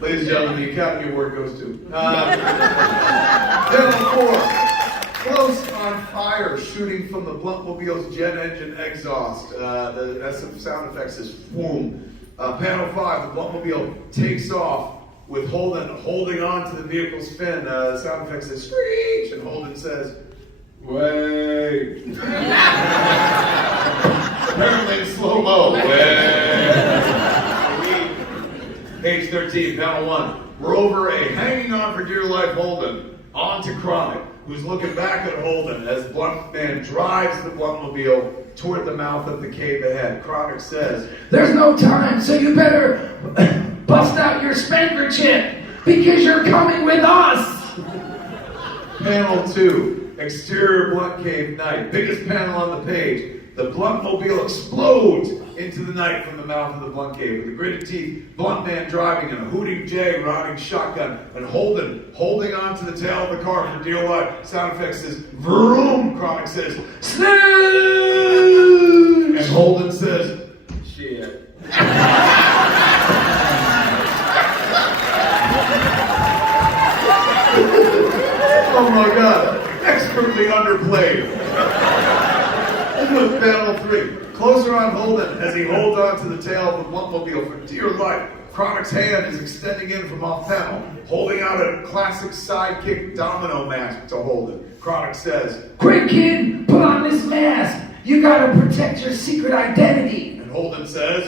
Ladies and gentlemen, the Academy Award goes to Panel 4. Close on fire, shooting from the Bluntmobile's jet engine exhaust. That's some sound effects is boom. Panel 5, the Bluntmobile takes off with Holden holding on to the vehicle's fin. The sound effects is screech, and Holden says, "Wait." Apparently in slow-mo. Page 13, panel 1. Rover A, hanging on for dear life Holden, on to Chronic, who's looking back at Holden as Blunt Man drives the Bluntmobile toward the mouth of the cave ahead. Chronic says, "There's no time, so you better bust out your spanker chip, because you're coming with us." Panel 2, exterior Blunt Cave night. Biggest panel on the page. The Bluntmobile explodes into the night from the mouth of the Blunt Cave with a gritted teeth, Blunt Man driving and a hooting J riding shotgun, and Holden holding on to the tail of the car for dear life. Sound effects says, "Vroom." Chronic says, "Snooze." And Holden says, Shit. "Oh my God, expertly underplayed." Panel 3, closer on Holden as he holds on to the tail of the Bluntmobile for dear life. Chronic's hand is extending in from off panel, holding out a classic sidekick domino mask to Holden. Chronic says, "Quick, kid, put on this mask. You gotta protect your secret identity." and Holden says,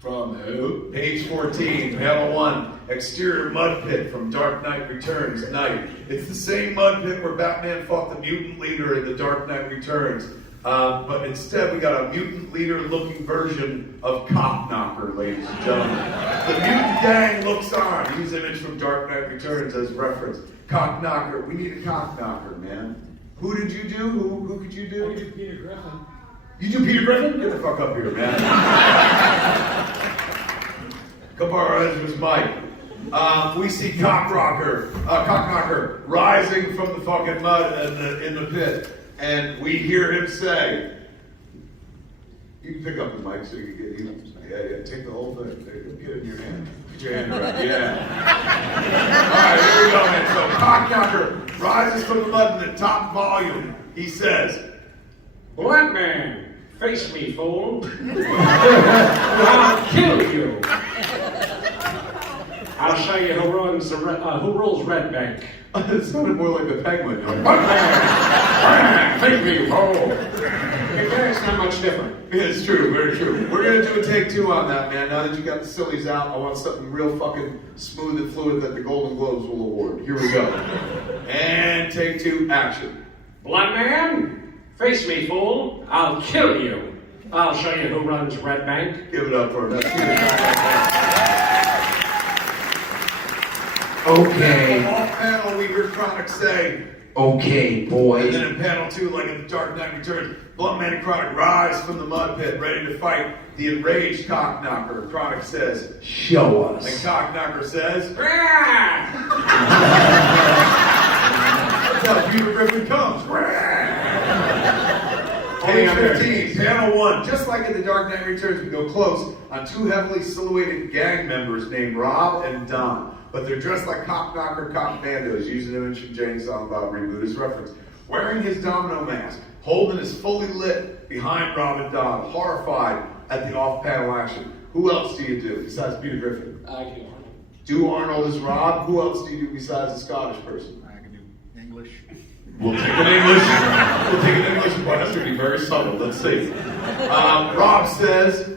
From who? page 14, panel 1, exterior mud pit from Dark Knight Returns night. It's the same mud pit where Batman fought the mutant leader in The Dark Knight Returns. But instead, we got a mutant leader-looking version of Cop Knocker, ladies and gentlemen. The mutant gang looks on. Use image from Dark Knight Returns as reference. Cop Knocker. We need a Cop Knocker, man. Who did you do? Who could you I do? did Peter Griffin. You do Peter Griffin? Get the fuck up here, man. Kabara Ezra's Mike. We see Cock Knocker rising from the fucking mud in the pit. And we hear him say, you can pick up the mic so you can get you. Yeah, take the whole thing. Get it in your hand. Get your hand around. Yeah. All right, here we go, man. So Cock Knocker rises from the mud in the top volume. He says, "Black man, face me, fool. I'll kill you. I'll show you who rules Red Bank. it sounded more like the penguin. Black man, face me, fool." It's not much different. It's true, very true. We're going to do a take 2 on that, man. Now that you got the sillies out, I want something real fucking smooth and fluid that the Golden Globes will award. Here we go. And take 2, action. "Black man, face me, fool. I'll kill you. I'll show you who runs Red Bank." Give it up for him. That's Okay, off panel, we hear Chronic say, okay, and boy. then in panel 2, like in The Dark Knight Returns, Blunt Man and Chronic rise from the mud pit, ready to fight the enraged Cock Knocker. Chronic says, Show and us. Cock Knocker says, Ah! that's how Peter Griffin comes. Page 15, panel 1. Just like in The Dark Knight Returns, we go close on 2 heavily silhouetted gang members named Rob and Don. But they're dressed like Cop Knocker, Cop Bandos, using an image from Jane's song about Reboot as reference. Wearing his domino mask, Holden is fully lit behind Rob and Don, horrified at the off-panel action. Who else do you do besides Peter Griffin? I do. Do Arnold as Rob? Who else do you do besides a Scottish person? I can do English. We'll take an English. We'll take an English. Boy, that's going to be very subtle. Let's see. Rob says,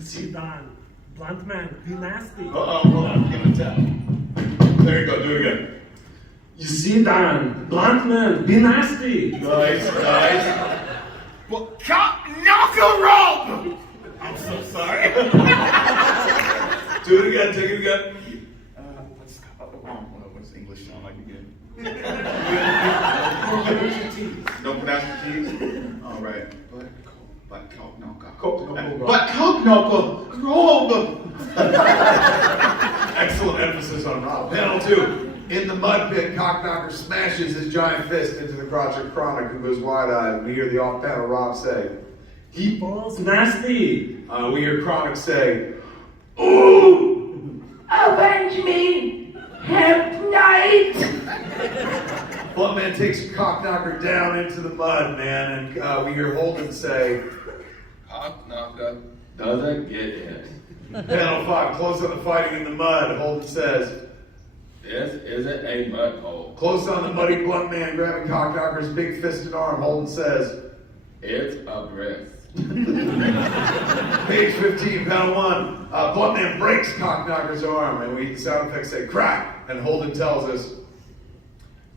Sit down. Blunt man, be nasty. hold on, give it a tap. There you go, do it again. You see, Dan, blunt man, be nasty. Nice. Well, Cop Knocker Rob! I'm so sorry. Do it again, take it again. What's English sound like again? Don't pronounce the T's? All right. But Cock Knocker. But Cock Knocker Rob! Excellent emphasis on Rob. Panel 2. In the mud pit, Cock Knocker smashes his giant fist into the crotch of Chronic, who goes wide-eyed. We hear the off-panel Rob say, He balls nasty. We hear Chronic say, "Ooh, Avenge me! Hemp night! Bluntman takes a cockknocker down into the mud, man, and we hear Holden say, Cock knocker doesn't get it. Panel 5, close on the fighting in the mud. Holden says, This isn't a mud hole. close on the muddy Bluntman grabbing cockknocker's big fisted arm. Holden says, It's a breast. page 15, panel 1. Bluntman breaks cockknocker's arm, and we sound effects say crack, and Holden tells us,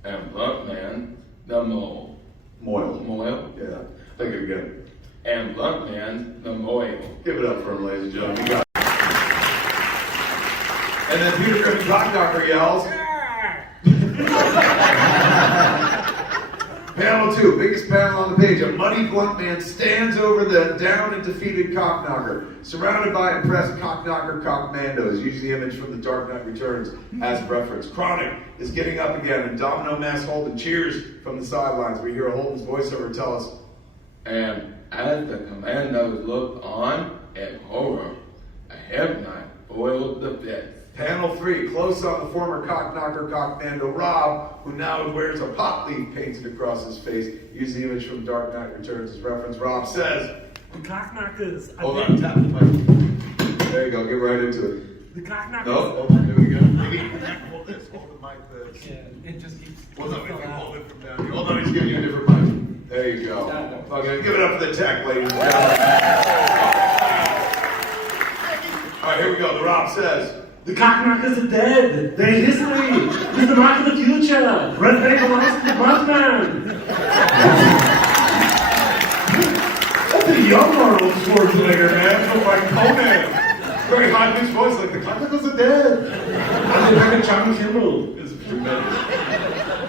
And Bluntman, the mole. Moil. Moil? Yeah, think it again. And Bluntman, the moil. Give it up for him, ladies and gentlemen. You got it. And then Peter Griffin Cockknocker yells. Panel 2, biggest panel on the page. A muddy Bluntman stands over the down and defeated Cockknocker, surrounded by impressed Cockknocker cockmandos. Use the image from The Dark Knight Returns as reference. Chronic is getting up again, and Domino Mask Holden cheers from the sidelines. We hear Holden's voiceover tell us, And as the commandos looked on in horror, a hemp knife boiled the fist. Panel 3, close on the former Cockknocker cockmando Rob, who now wears a pot leaf painted across his face. Use the image from Dark Knight Returns as reference. Rob says, The cockknockers. hold on, tap the mic. There you go, get right into it. The cockknockers. No, there we go. Hold this, hold the mic this. Yeah, it just keeps. Hold on, hold it from down here. Hold on, he's giving you a different mic. There you go. Okay, give it up for the tech, ladies and gentlemen. All right, here we go. The Rob says, The cockknockers are dead. They're history. He's the mark of the future. Red Bay belongs to the Mothman. that's a young Arnold Schwarzenegger, man. So like Conan. Very high-pitched voice, like the Cockknockers are dead. I think like a Charlie Kimball. It's tremendous.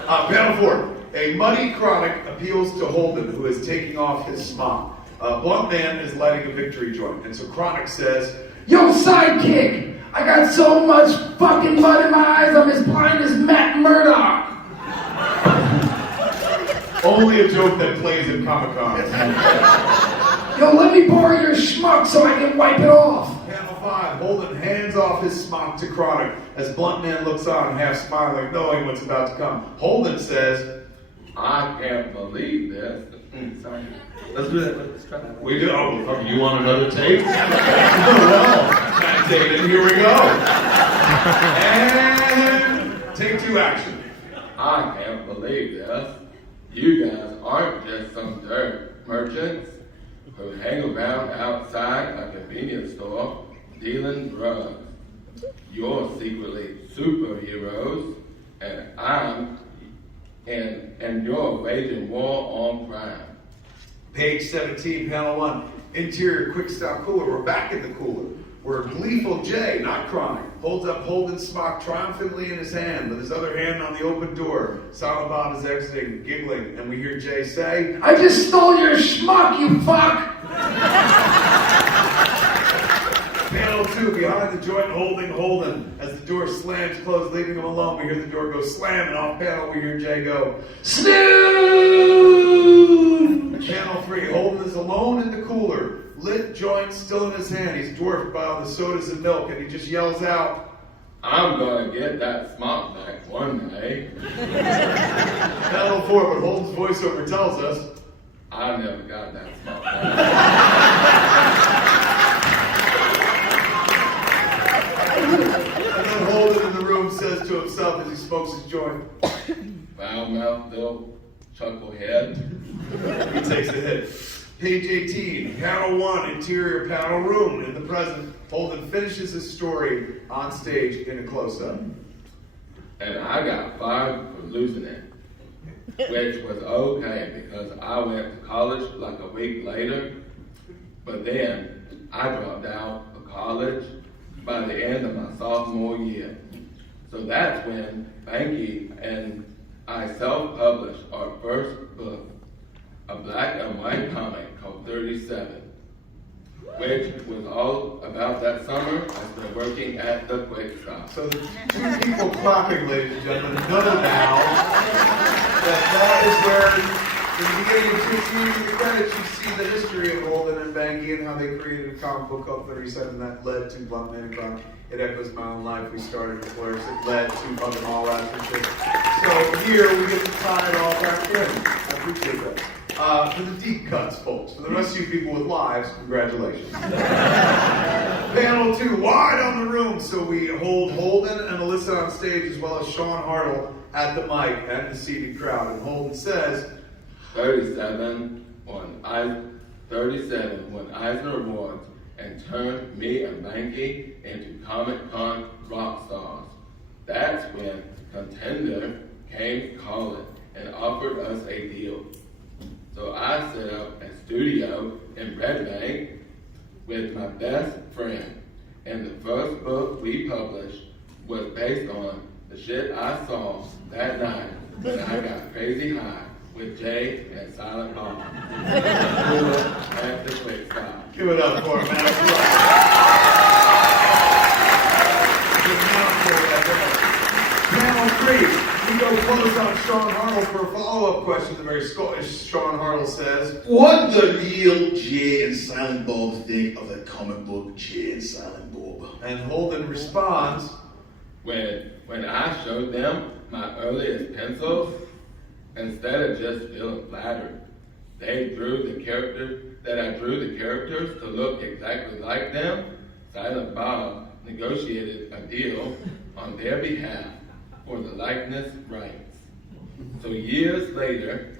Panel 4. A muddy Chronic appeals to Holden, who is taking off his smock. Bluntman is lighting a victory joint, and so Chronic says, Yo, sidekick! I got so much fucking mud in my eyes, I'm as blind as Matt Murdock! only a joke that plays in Comic-Con. Yo, let me borrow your schmuck so I can wipe it off! Panel 5, Holden hands off his smock to Chronic as Bluntman looks on, half smiling, knowing what's about to come. Holden says, I can't believe this. Sorry. Let's do that. Let's try that. we do. Oh, fuck, you want another tape? Well, take it, here we go. And take 2 action. I can't believe this. You guys aren't just some dirt merchants who hang around outside a convenience store dealing drugs. You're secretly superheroes, and you're waging war on crime. Page 17, panel 1. Interior quick stop cooler. We're back in the cooler. Where gleeful Jay, not Chronic, holds up Holden's smock triumphantly in his hand, with his other hand on the open door. Silent Bob is exiting, giggling, and we hear Jay say, I just stole your schmuck, you fuck! Panel 2, behind the joint holding Holden. As the door slams closed, leaving him alone, we hear the door go slam, and off panel we hear Jay go, Snood! Panel 3, Holden is alone in the cooler. Lit joint still in his hand. He's dwarfed by all the sodas and milk, and he just yells out, I'm gonna get that smock back one day. Panel 4, but Holden's voiceover tells us, I never got that smock back. and then Holden in the room says to himself as he smokes his joint, Foul mouth, little chucklehead. he takes a hit. Page 18, panel 1, interior panel room. In the present, Holden finishes his story on stage in a close-up. And I got fired for losing it, which was okay because I went to college like a week later. But then I dropped out of college by the end of my sophomore year. So that's when Banky and I self-published our first book, a black and white comic called 37, which was all about that summer I spent working at the Quick Stop. So the 2 people clapping, ladies and gentlemen, know now that is where In the beginning of the credits, you see the history of Holden and Banky and how they created a comic book called 37 that led to Blunt Megacon. It echoes my own life. We started with Flares. It led to fucking all that shit. So here we get to tie it all back in. I appreciate that. For the deep cuts, folks. For the rest of you people with lives, congratulations. Panel 2, wide on the room. So we hold Holden and Alyssa on stage as well as Sean Hartle at the mic and the seated crowd. And Holden says, 37 won Eisner Awards and turned me and Banky into Comic-Con rock stars. That's when Contender came calling and offered us a deal. So I set up a studio in Red Bank with my best friend, and the first book we published was based on the shit I saw that night when I got crazy high with Jay and Silent Bob. At the quick stop. give it up for him, man. Panel 3, we go close on Sean Hartle for a follow-up question. The very Scottish Sean Hartle says, What the real Jay and Silent Bob think of the comic book Jay and Silent Bob? and Holden responds, When I showed them my earliest pencils, instead of just feeling flattered, I drew the characters to look exactly like them. Silent Bob negotiated a deal on their behalf for the likeness rights. So years later,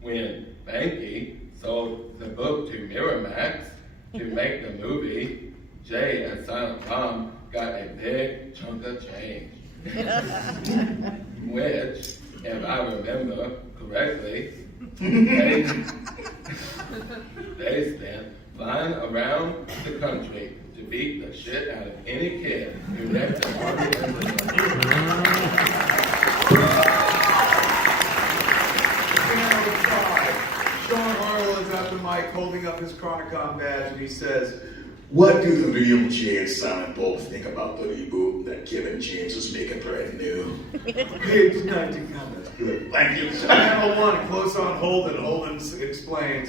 when Banky sold the book to Miramax to make the movie, Jay and Silent Bob got a big chunk of change. Which, if I remember correctly, they spent flying around the country to beat the shit out of any kid who left the army and the Sean Hartle is at the mic holding up his Chronicon badge and he says, What do the real Jay and Silent Bob think about the reboot that Kevin James is making brand new? It's not to come. That's good. Thank you. Panel 1, close on Holden. Holden explains,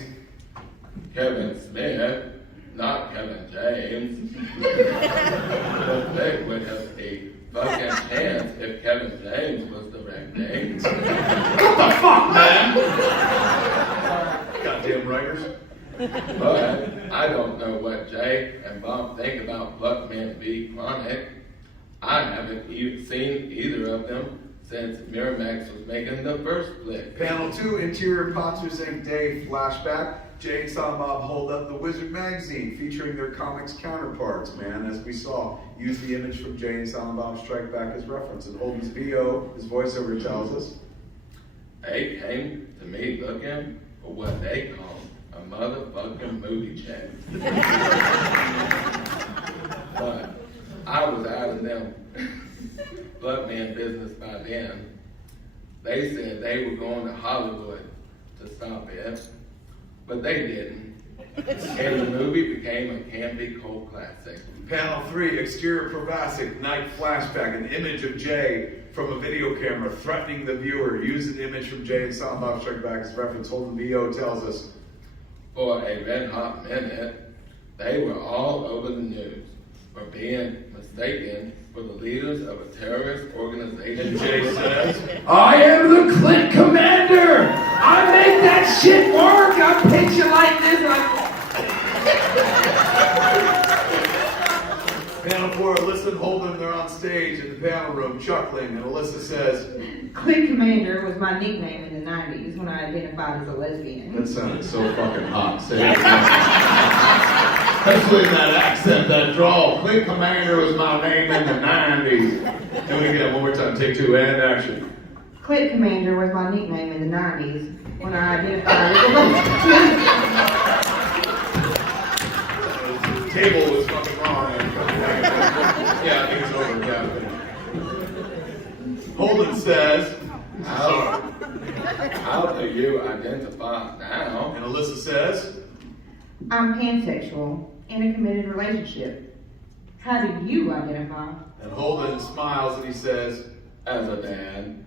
Kevin Smith, not Kevin James. The thing would have a fucking chance if Kevin James was directing. What the fuck, man? goddamn writers. But I don't know what Jay and Bob think about Buckman v. Chronic. I haven't seen either of them since Miramax was making the first flick. Panel 2, Interior Potters Inc. Day flashback. Jay and Silent Bob hold up the Wizard magazine featuring their comics counterparts, man, as we saw. Use the image from Jay and Silent Bob Strike Back as reference. And Holden's VO, his voiceover tells us, They came to me looking for what they call a motherfucking movie check. But I was out of them Buckman business by then. They said they were going to Hollywood to stop it, but they didn't. And the movie became a campy cult classic. Panel 3, Exterior Provasic, Night Flashback, an image of Jay from a video camera threatening the viewer. Use an image from Jay and Silent Bob Strike Back as reference. Holden VO tells us, For a red hot minute, they were all over the news for being mistaken for the leaders of a terrorist organization. and Jay says, I am the Clint Commander! I make that shit work! I picture like this. Panel 4, Alyssa and Holden, they're on stage in the panel room chuckling, and Alyssa says, Clint Commander was my nickname in the 90s when I identified as a lesbian. that sounded so fucking hot. Say it again. Especially in that accent, that drawl. Clint Commander was my name in the 90s. Do it again, one more time. Take 2, and action. Clint Commander was my nickname in the 90s when I identified as a lesbian. The table was fucking wrong. Yeah, I think it's over. Yeah. Holden says, How do you identify now? and Alyssa says, I'm pansexual in a committed relationship. How do you identify? and Holden smiles and he says, as a dad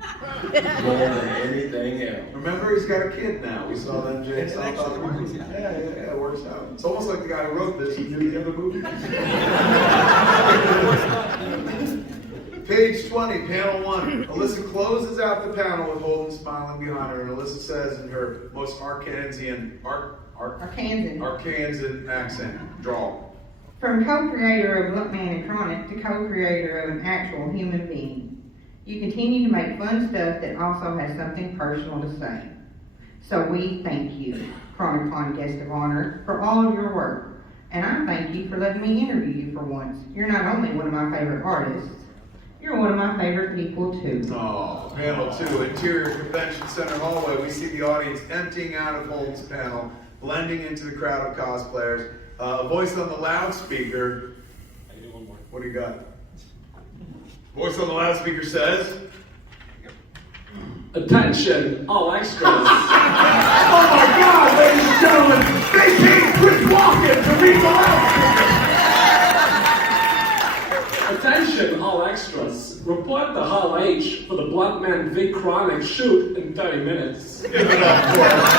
more than anything else. Remember, he's got a kid now. We saw that in Jay and Silent Bob the movie. Yeah, it works out. It's almost like the guy who wrote this, he knew the other movie. Page 20, panel 1. Alyssa closes out the panel with Holden smiling behind her, and Alyssa says in her most Arkansan accent, draw. From co-creator of Luckman and Chronic to co-creator of an actual human being, you continue to make fun stuff that also has something personal to say. So we thank you, Chronicon Guest of Honor, for all of your work. And I thank you for letting me interview you for once. You're not only one of my favorite artists, you're one of my favorite people too. Oh, panel 2, interior convention center hallway. We see the audience emptying out of Holden's panel, blending into the crowd of cosplayers. A voice on the loudspeaker. What do you got? Voice on the loudspeaker says, Attention, all extras. oh my God, ladies and gentlemen, they came Chris Walken to read the loudspeaker. Attention, all extras. Report to Hall H for the Bluntman V Chronic shoot in 30 minutes. Give it up for us.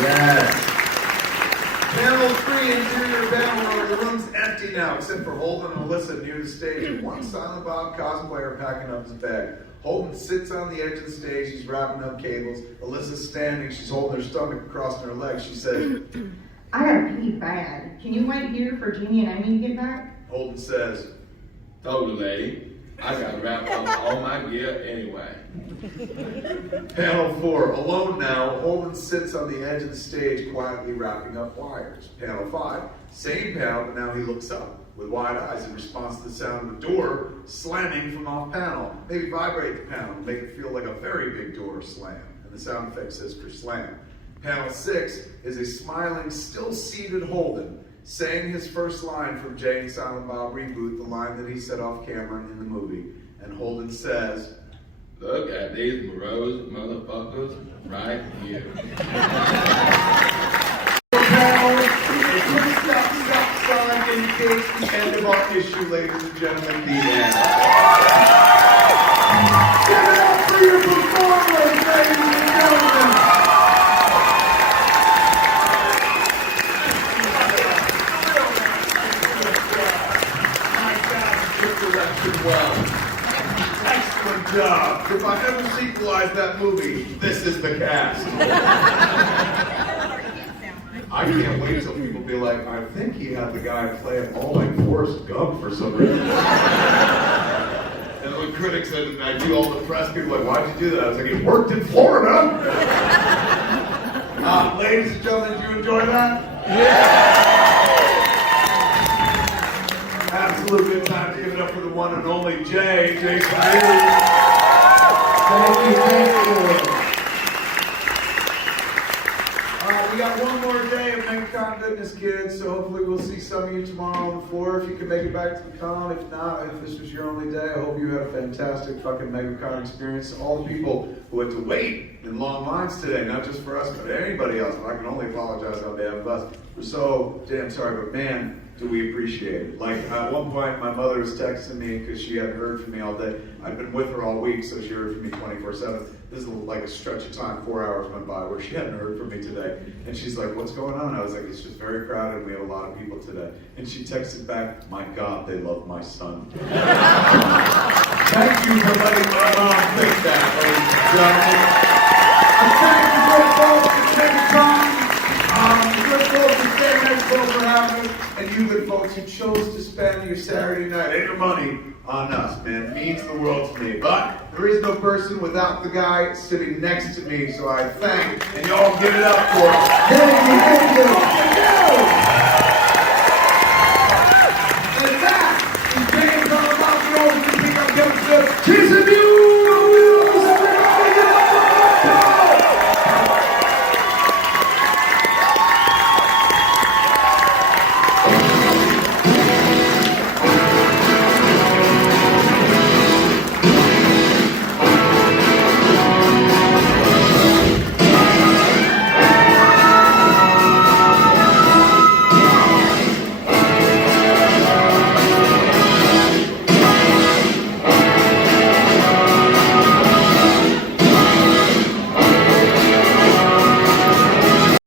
Yes. Panel 3, interior panel. The room's empty now, except for Holden and Alyssa near the stage. One Silent Bob cosplayer packing up his bag. Holden sits on the edge of the stage. He's wrapping up cables. Alyssa's standing. She's holding her stomach across her legs. She says, I gotta pee bad. Can you wait here for Jenny and Amy to get back? Holden says, Totally. I got wrapped up all my gear anyway. Panel 4, alone now, Holden sits on the edge of the stage quietly wrapping up wires. Panel 5, same panel, but now he looks up with wide eyes in response to the sound of a door slamming from off panel. Maybe vibrate the panel, make it feel like a very big door slam. And the sound effect says for slam. Panel 6 is a smiling, still seated Holden saying his first line from Jay and Silent Bob Reboot, the line that he said off camera in the movie. And Holden says, look at these morose motherfuckers right here. Stop sign indicates the end of our issue, ladies and gentlemen. The end. Give it up for your performers, ladies and gentlemen. Well, excellent job. If I ever sequelize that movie, this is the cast. I can't wait till people be like, I think he had the guy play it all like Forrest Gump for some reason. And when critics and I do all the press, people are like, why'd you do that? I was like, it worked in Florida. Ladies and gentlemen, did you enjoy that? Yeah! Absolute good time to give it up for the one and only Jay. Jason Thank you. We got one more day of Megacon goodness, kids, so hopefully we'll see some of you tomorrow on the floor if you can make it back to the con. If not, if this was your only day, I hope you had a fantastic fucking Megacon experience. All the people who had to wait in long lines today, not just for us, but anybody else, but I can only apologize on behalf of us. We're so damn sorry, but man, do we appreciate it. Like, at one point, my mother was texting me because she hadn't heard from me all day. I'd been with her all week, so she heard from me 24/7. This is like a stretch of time, 4 hours went by where she hadn't heard from me today. And she's like, what's going on? I was like, it's just very crowded and we have a lot of people today. And she texted back, my God, they love my son. Thank you for letting my mom think that, ladies and gentlemen. Good folks at Stay Mexico for having us, and you good folks who chose to spend your Saturday night and your money on us, man. It means the world to me. But there is no person without the guy sitting next to me, so I thank, and y'all give it up for him. Thank you.